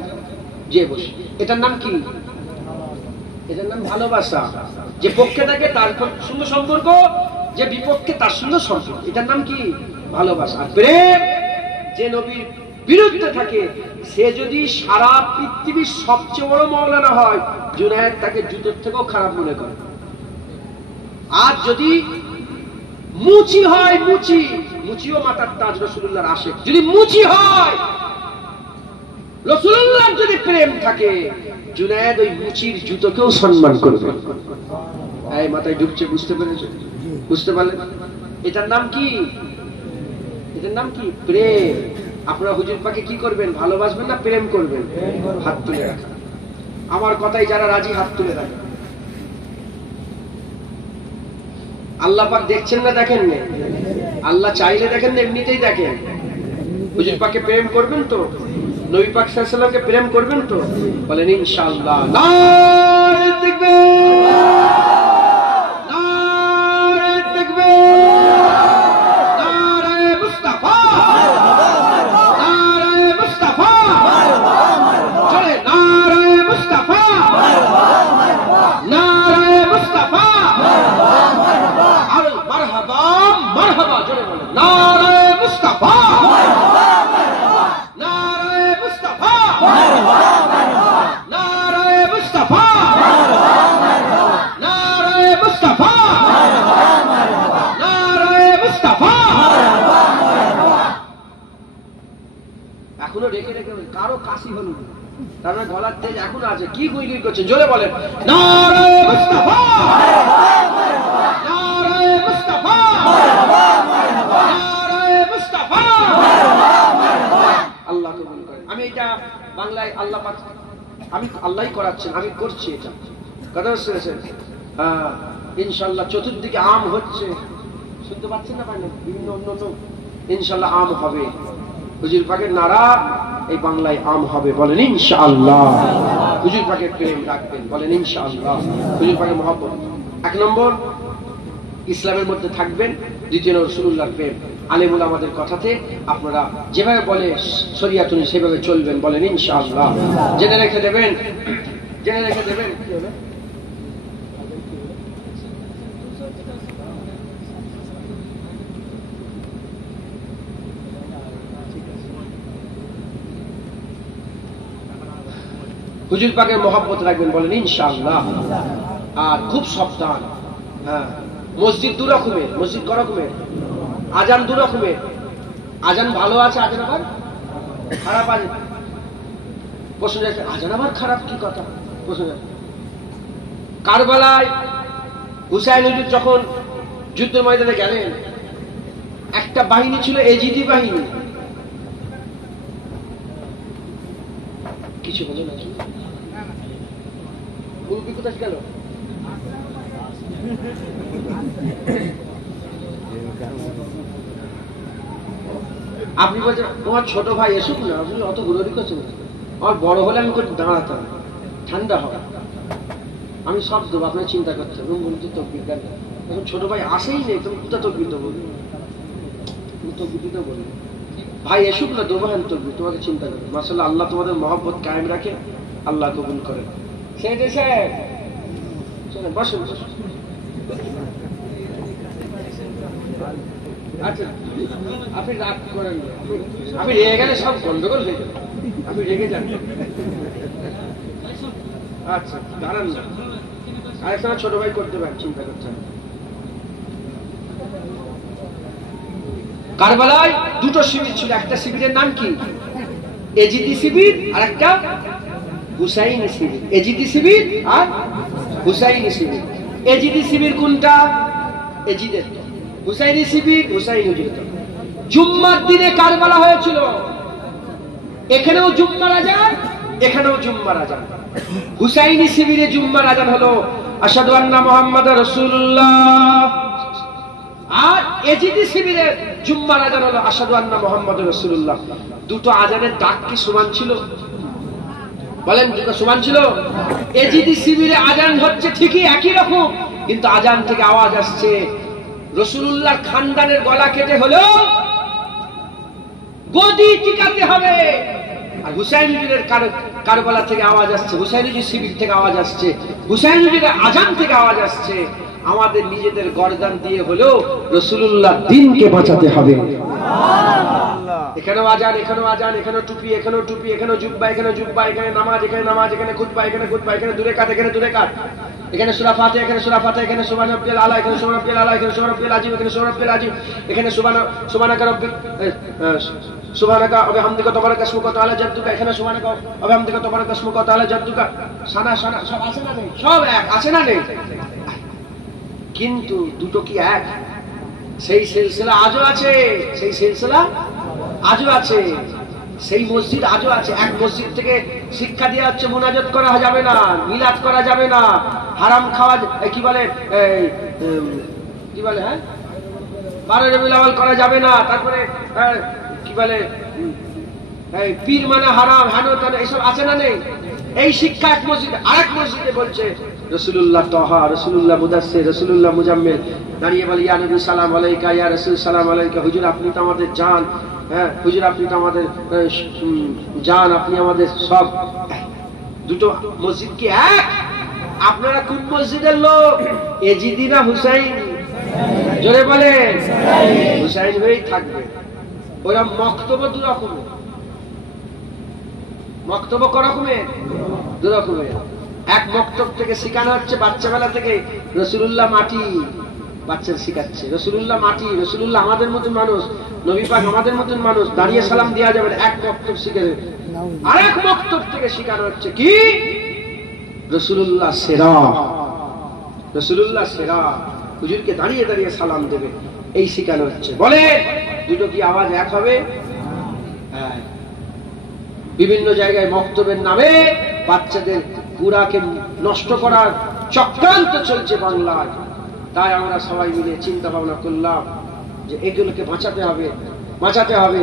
যে বসে, এটার নাম কি? এটার নাম ভালোবাসা। যে পক্ষে থাকে তার সঙ্গে সম্পর্ক, যে বিপক্ষে তার সঙ্গে সম্পর্ক, এটার নাম কি? ভালোবাসা। প্রেম যে নবীর বিরুদ্ধে থাকে, সে যদি সারা পৃথিবীর সবচেয়ে বড় মাওলানা হয়, জুনায়েদ তাকে জুতোর থেকেও খারাপ মনে করে। আর যদি মুচি হয়, মুচিও মাতার তাজ, রাসূলুল্লাহর আশিক, যদি মুচি হয়, রাসূলুল্লাহর যদি প্রেম থাকে, জুনায়েদ ওই মুচির জুতোকেও সম্মান করবে। এই মাথায় ঢুকছে, বুঝতে পেরেছ? বুঝতে পারলেন? এটার নাম কি? এটার নাম কি? প্রেম। আপনারা হুজুর পাকে কি করবেন? ভালোবাসবেন না প্রেম করবেন? হাত তুলে রাখেন। আমার কথাই যারা রাজি হাত তুলে রাখেন। আল্লাহ পাক দেখছেন না দেখেন না? আল্লাহ চাইলে দেখেন না, এমনিতেই দেখেন। হুজুর পাকে প্রেম করবেন তো? নবী পাক সাল্লাল্লাহু আলাইহি ওয়াসাল্লামকে প্রেম করবেন তো? বলেন ইনশাআল্লাহ। নারে তাকবীর, নারে তাকবীর, নারে মুস্তাফা, নারে মুস্তাফা, চলে নারে মুস্তাফা, নারে মুস্তাফা, আর মারহাবা মারহাবা, চলে বলেন নারে মুস্তাফা, নারে মুস্তাফা, নারে মুস্তাফা, নারে মুস্তাফা, নারে মুস্তাফা। এখনো রেখে রেখে কারো কাশি হল, তার মানে গলার তেজ এখনো আছে। কি গুইগুই করছেন? জোরে বলেন নারে মুস্তাফা, নারে মুস্তাফা, নারে মুস্তাফা। আল্লাহ কবুল করেন। আমি এটা বাংলায় আল্লাহ পাক, আমি আল্লাহই করাচ্ছেন, আমি করছি এটা। কথা শুনেছেন? হ্যাঁ, ইনশাআল্লাহ চতুর্দিকে আম হচ্ছে, শুনতে পাচ্ছেন না? পাই না? বিভিন্ন অন্য ইনশাআল্লাহ আম হবে। হুজুর পাকের নারা, এই বাংলায় আম হবে। বলেন ইনশাআল্লাহ। হুজুর পাকের প্রেম রাখবেন, বলেন ইনশাআল্লাহ। হুজুর পাকের মহব্বত। 1 নম্বর ইসলামের মধ্যে থাকবেন। 2 রাসূলুল্লাহর প্রেম। আলেমুল আমাদের কথাতে আপনারা যেভাবে বলে শরিয়াত অনুযায়ী সেভাবে চলবেন, বলেন ইনশাআল্লাহ। জেনে রেখে দেবেন, জেনে রেখে দেবেন। কি হবে? হুজুর পাকের মহব্বত রাখবেন, বলেন ইনশাআল্লাহ। আর খুব সাবধান। হ্যাঁ, মসজিদ 2 রকমের। মসজিদ ক রকমের? আজান 2 রকমের। আজান ভালো আছে, আজান আবার খারাপ আছে। প্রশ্ন যাচ্ছে, আজান আবার খারাপ কি কথা? প্রশ্ন যাচ্ছে। কারবালায় হুসাইন হুজুর যখন যুদ্ধ ময়দানে গেলেন, একটা বাহিনী ছিল এজিদি বাহিনী। কিছু বলে না? মুরব্বি কোথায় গেল? আপনি বলছেন তোমার ছোট ভাই এসুক না, আপনি অত গুরুরি করছেন। আমার বড় হলে আমি করে দাঁড়াতাম, ঠান্ডা হবে, আমি সব দেবো, আপনার চিন্তা করছেন। বলছি তকবির দেন। এখন ছোট ভাই আসেই নেই, তুমি কোথা তকবির দেবো? তকবির দিতে বলি ভাই এসুক না, দেবো হ্যাঁ তকবির, তোমাকে চিন্তা করো। মাশাআল্লাহ, আল্লাহ তোমাদের মহব্বত কায়েম রাখে, আল্লাহ কবুল করেন। সেটা স্যার চলেন, বসুন বসুন। আচ্ছা, আপনি রাগ করেন না, আপনি রেগে গেলে সব গন্ডগোল হয়ে যাবে, আপনি রেগে যান। আচ্ছা দাঁড়ান না, আরেক সময় ছোট ভাই করতে পারেন, চিন্তা করছেন। কারবালায় 2টো শিবির ছিল। একটা শিবিরের নাম কি? এজিদি শিবির, আর একটা হুসাইনি শিবির। এজিদি শিবির আর হুসাইনি শিবির। এজিদি শিবির কোনটা? এজিদের। হুসাইনি শিবির হুসাইন হুজুর। জুম্মার দিনে কারবালা হয়েছিল। এখানেও জুম্মার আজান, এখানেও জুম্মার আজান। হুসাইনি শিবিরে জুম্মার আজান হলো আশহাদু আন্না মুহাম্মাদুর রাসূলুল্লাহ, আর এজিদি শিবিরে জুম্মার আজান হলো আশহাদু আন্না মুহাম্মাদুর রাসূলুল্লাহ। দুটো আজানের ডাক কি সমান ছিল? বলেন, দুটো সমান ছিল? এজিদি শিবিরে আজান হচ্ছে ঠিকই একই রকম, কিন্তু আজান থেকে আওয়াজ আসছে রাসূলুল্লাহর খানদানের গলা কেটে হলো গদি টিকাতে হবে। আর হুসাইনিদের কারবালা থেকে আওয়াজ আসছে, হুসাইনি শিবির থেকে আওয়াজ আসছে, হুসাইনিদের আজান থেকে আওয়াজ আসছে আমাদের নিজেদের গর্দান দিয়ে হলেও রাসূলুল্লাহ দ্বীনকে বাঁচাতে হবে। এখানেও আজান, এখানেও আজান, এখানেও টুপি, এখানেও টুপি, এখানেও জুব্বা, এখানেও জুব্বা, এখানে নামাজ, এখানে নামাজ, এখানে খুতবা, এখানে খুতবা, এখানে দূরে কাট, এখানে দূরে কাট, এখানে সূরা ফাতিহা, এখানে সূরা ফাতিহা, এখানে সুবহান রাব্বিয়াল আলা, এখানে সুবহান রাব্বিয়াল আলা, এখানে সুবহান রাব্বিয়াল আযীম, এখানে সুবহান রাব্বিয়াল আযীম, এখানে সুবহানাকা রাব্বি সুবহানাকা ওয়া বিহামদিকা তাবারাকা ইসমুকা ওয়া তাআলা জাদ্দুকা, এখানে সুবহানাকা ওয়া বিহামদিকা তাবারাকা ইসমুকা ওয়া তাআলা জাদ্দুকা। সানা সানা সব আছে না নেই? সব এক আছে না নেই? কিন্তু দুটো কি এক? সেই সিলসিলা আজও আছে, সেই সিলসিলা আজও আছে, সেই মসজিদ আজও আছে। এক মসজিদ থেকে শিক্ষা দেওয়া হচ্ছে মুনাজাত করা যাবে না, মিলাদ করা যাবে না, হারাম খাওয়া কি বলে হ্যাঁ 12 রবিউল আউয়াল করা যাবে না, তারপরে কি বলে পীর মানা হারাম, হেন এসব আছে না নেই? এই শিক্ষা এক মসজিদ, আরেক মসজিদে বলছে রাসূলুল্লাহ তাহা, রাসূলুল্লাহ মুদাসসির, রাসূলুল্লাহ মুজাম্মিল দাঁড়িয়ে বলে ইয়া নবী সালাম আলাইকা, ইয়া রাসূল সালাম আলাইকা, হুজুর আপনি তো আমাদের জান, হ্যাঁ হুজুর আপনি তো আমাদের জান, আপনি আমাদের সব। দুটো মসজিদ কি এক? আপনারা কোন মসজিদের লোক? এজিদি না হুসাইন? জোরে বলেন। হুসাইন হয়েই থাকবে। ওরা মক্তব্য দু রকমের, মক্তব্য ক রকমের? দু রকমের। এক মক্তব থেকে শিখানো হচ্ছে বাচ্চাবেলা থেকে রাসূলুল্লাহ মাটি, বাচ্চাদের শিখাচ্ছে রাসূলুল্লাহ মাটি, রাসূলুল্লাহ আমাদের মতন মানুষ, নবী পাক আমাদের মতন মানুষ, দাঁড়িয়ে সালাম দেওয়া যাবে। এক মক্তব শিখে আরেক মক্তব থেকে শিখানো হচ্ছে কি রাসূলুল্লাহ সেরা, রাসূলুল্লাহ সেরা, হুজুরকে দাঁড়িয়ে দাঁড়িয়ে সালাম দেবে, এই শিখানো হচ্ছে। বলে দুটো কি আওয়াজ এক হবে? হ্যাঁ। বিভিন্ন জায়গায় মক্তবের নামে বাচ্চাদের পুরাকে নষ্ট করার চক্রান্ত চলছে বাংলায়। তাই আমরা সবাই মিলে চিন্তা ভাবনা করলাম যে এগুলোকে বাঁচাতে হবে, বাঁচাতে হবে।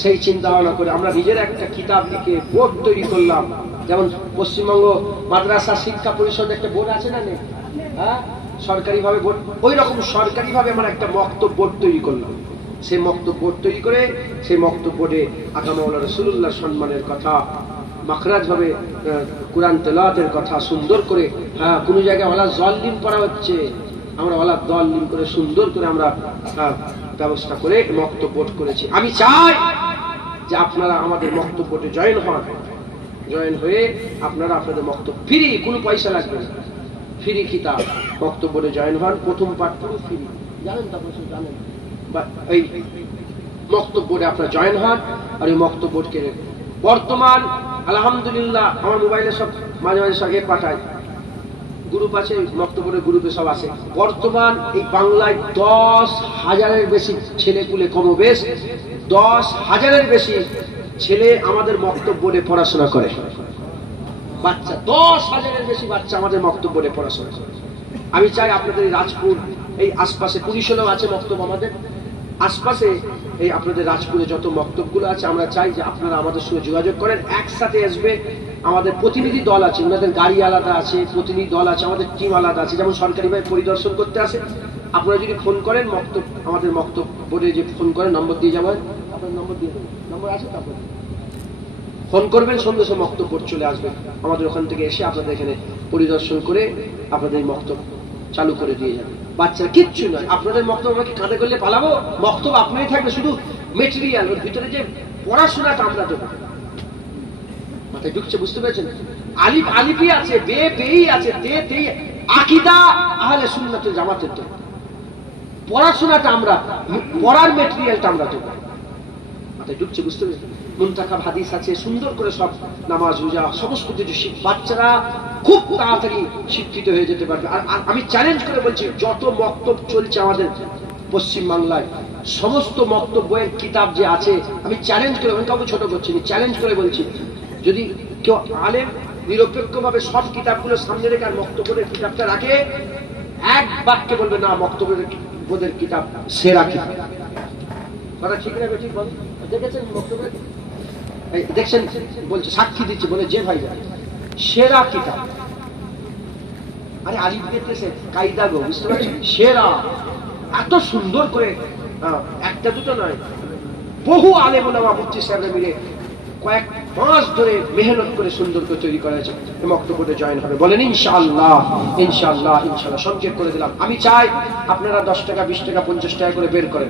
সেই চিন্তা ভাবনা করে আমরা নিজের একটা কিতাব লিখে বোর্ড তৈরি করলাম। যেমন পশ্চিমবঙ্গ মাদ্রাসা শিক্ষা পরিষদ একটা বোর্ড আছে না নেই? হ্যাঁ, সরকারি ভাবে বোর্ড, ওই রকম সরকারি ভাবে আমরা একটা মক্তব বোর্ড তৈরি করলাম। সেই মক্তব বোর্ড তৈরি করে সেই মক্তব বোর্ডে আকা মাওলানা রাসূলুল্লাহ সম্মানের কথা, মাখরাজ ভাবে কুরআন তেলাওয়াতের কথা সুন্দর করে, হ্যাঁ কোনো জায়গায় ওয়ালা জাল্লিম পড়া হচ্ছে, আমরা ওয়ালা দাল্লিম করে সুন্দর করে আমরা ব্যবস্থা করে মক্তব বোর্ড করেছি। আমি চাই যে আপনারা আমাদের মক্তব বোর্ডে জয়েন হন, জয়েন হয়ে আপনারা আপনাদের মক্তব ফ্রি, কোনো পয়সা লাগবে না, ফ্রি কিতাব মক্তব বোর্ডে জয়েন হন। প্রথম পাঠ পুরো ফ্রি, জানেন তো? আপনারা জানেন। এই মক্তব বোর্ডে আপনারা জয়েন হন। আর এই মক্তব বোর্ডকে বর্তমান আলহামদুলিল্লাহ আমার মোবাইলে সব মাঝে মাঝে সব পাঠায়, গ্রুপ আছে, মক্তব বোর্ডের গ্রুপে সব আছে। বর্তমান এই বাংলায় 10,000-এর বেশি ছেলে পুলে, কমবেশ 10,000-এর বেশি ছেলে আমাদের মক্তব বোর্ডে পড়াশোনা করে। বাচ্চা 10,000-এর বেশি বাচ্চা আমাদের মক্তব বোর্ডে পড়াশোনা করে। আমি চাই আপনাদের রাজপুর এই আশপাশে, পুলিশেরও আছে মক্তব আমাদের আশপাশে, এই আপনাদের রাজপুরে যত মক্তবগুলো আছে, আমরা চাই যে আপনারা আমাদের সঙ্গে যোগাযোগ করেন, একসাথে আসবে। আমাদের প্রতিনিধি দল আছে, ওনাদের গাড়ি আলাদা আছে, প্রতিনিধি দল আছে, আমাদের টিম আলাদা আছে। যেমন সরকারিভাবে পরিদর্শন করতে আসে, আপনারা যদি ফোন করেন মক্তব, আমাদের মক্তব বোর্ডে যে ফোন করেন, নম্বর দিয়ে যাবেন, আপনার নম্বর দিয়ে দেবেন, নম্বর আছে, তারপরে ফোন করবেন, সন্ধ্যে সময় মক্তব বোর্ড চলে আসবে। আমাদের ওখান থেকে এসে আপনাদের এখানে পরিদর্শন করে আপনাদের মক্তব চালু করে দিয়ে যাবে। বাচ্চারা কিচ্ছু নয়, আপনাদের মক্তব আমাকে কাঁধে করলে পালাবো, মক্তব আপনারই থাকবে, শুধু মেটেরিয়াল, ওর ভিতরে যে পড়াশোনাটা আমরা দেবো। মাথায় ঢুকছে? বুঝতে পেরেছেন? আলিফ আলিফি আছে, বে বেই আছে, তে তেই, আকীদা আহলে সুন্নাত ওয়াল জামাতের তো পড়াশোনাটা আমরা, পড়ার মেটেরিয়ালটা আমরা দেবো। মাথায় ঢুকছে? বুঝতে পেরেছেন? মুনতাখাব হাদিস আছে, সুন্দর করে সব নামাজ রোজা সমস্ত কিছু বাচ্চারা খুব তাড়াতাড়ি শিক্ষিত হয়ে যেতে পারবে। আর আমি চ্যালেঞ্জ করে বলছি, যত মক্তব চলছে আমাদের পশ্চিম বাংলায়, সমস্ত মক্তব বইয়ের কিতাব যে আছে, আমি চ্যালেঞ্জ করে, আমি কাউকে ছোট করছি, চ্যালেঞ্জ করে বলছি, যদি কেউ আলেম নিরপেক্ষভাবে সব কিতাবগুলো সামনে রেখে আর মক্তবের কিতাবটা রাখে, এক বাক্যে বলবে না মক্তবের কিতাব সেরা কিতাব। কথা ঠিক না ঠিক বল? দেখেছেন মক্তবের, দেখছেন বলছে, সাক্ষী দিচ্ছে বলে যে ভাই সেরা কিতাব। আরে আলিফ দেখতেছে কায়দা গো, বুঝতে পারছেন? সেরা, এত সুন্দর করে, একটা দুটো নয়, বহু আলেম ওলামা মুফতি সাহেবরা মিলে কয়েক মাস ধরে মেহনত করে সুন্দর করে তৈরি করা হয়েছে। মক্তব্যে জয়েন হবে, বলেন ইনশাআল্লাহ। ইনশাআল্লাহ ইনশাআল্লাহ সংক্ষেপ করে দিলাম। আমি চাই আপনারা 10 টাকা 20 টাকা 50 টাকা করে বের করেন।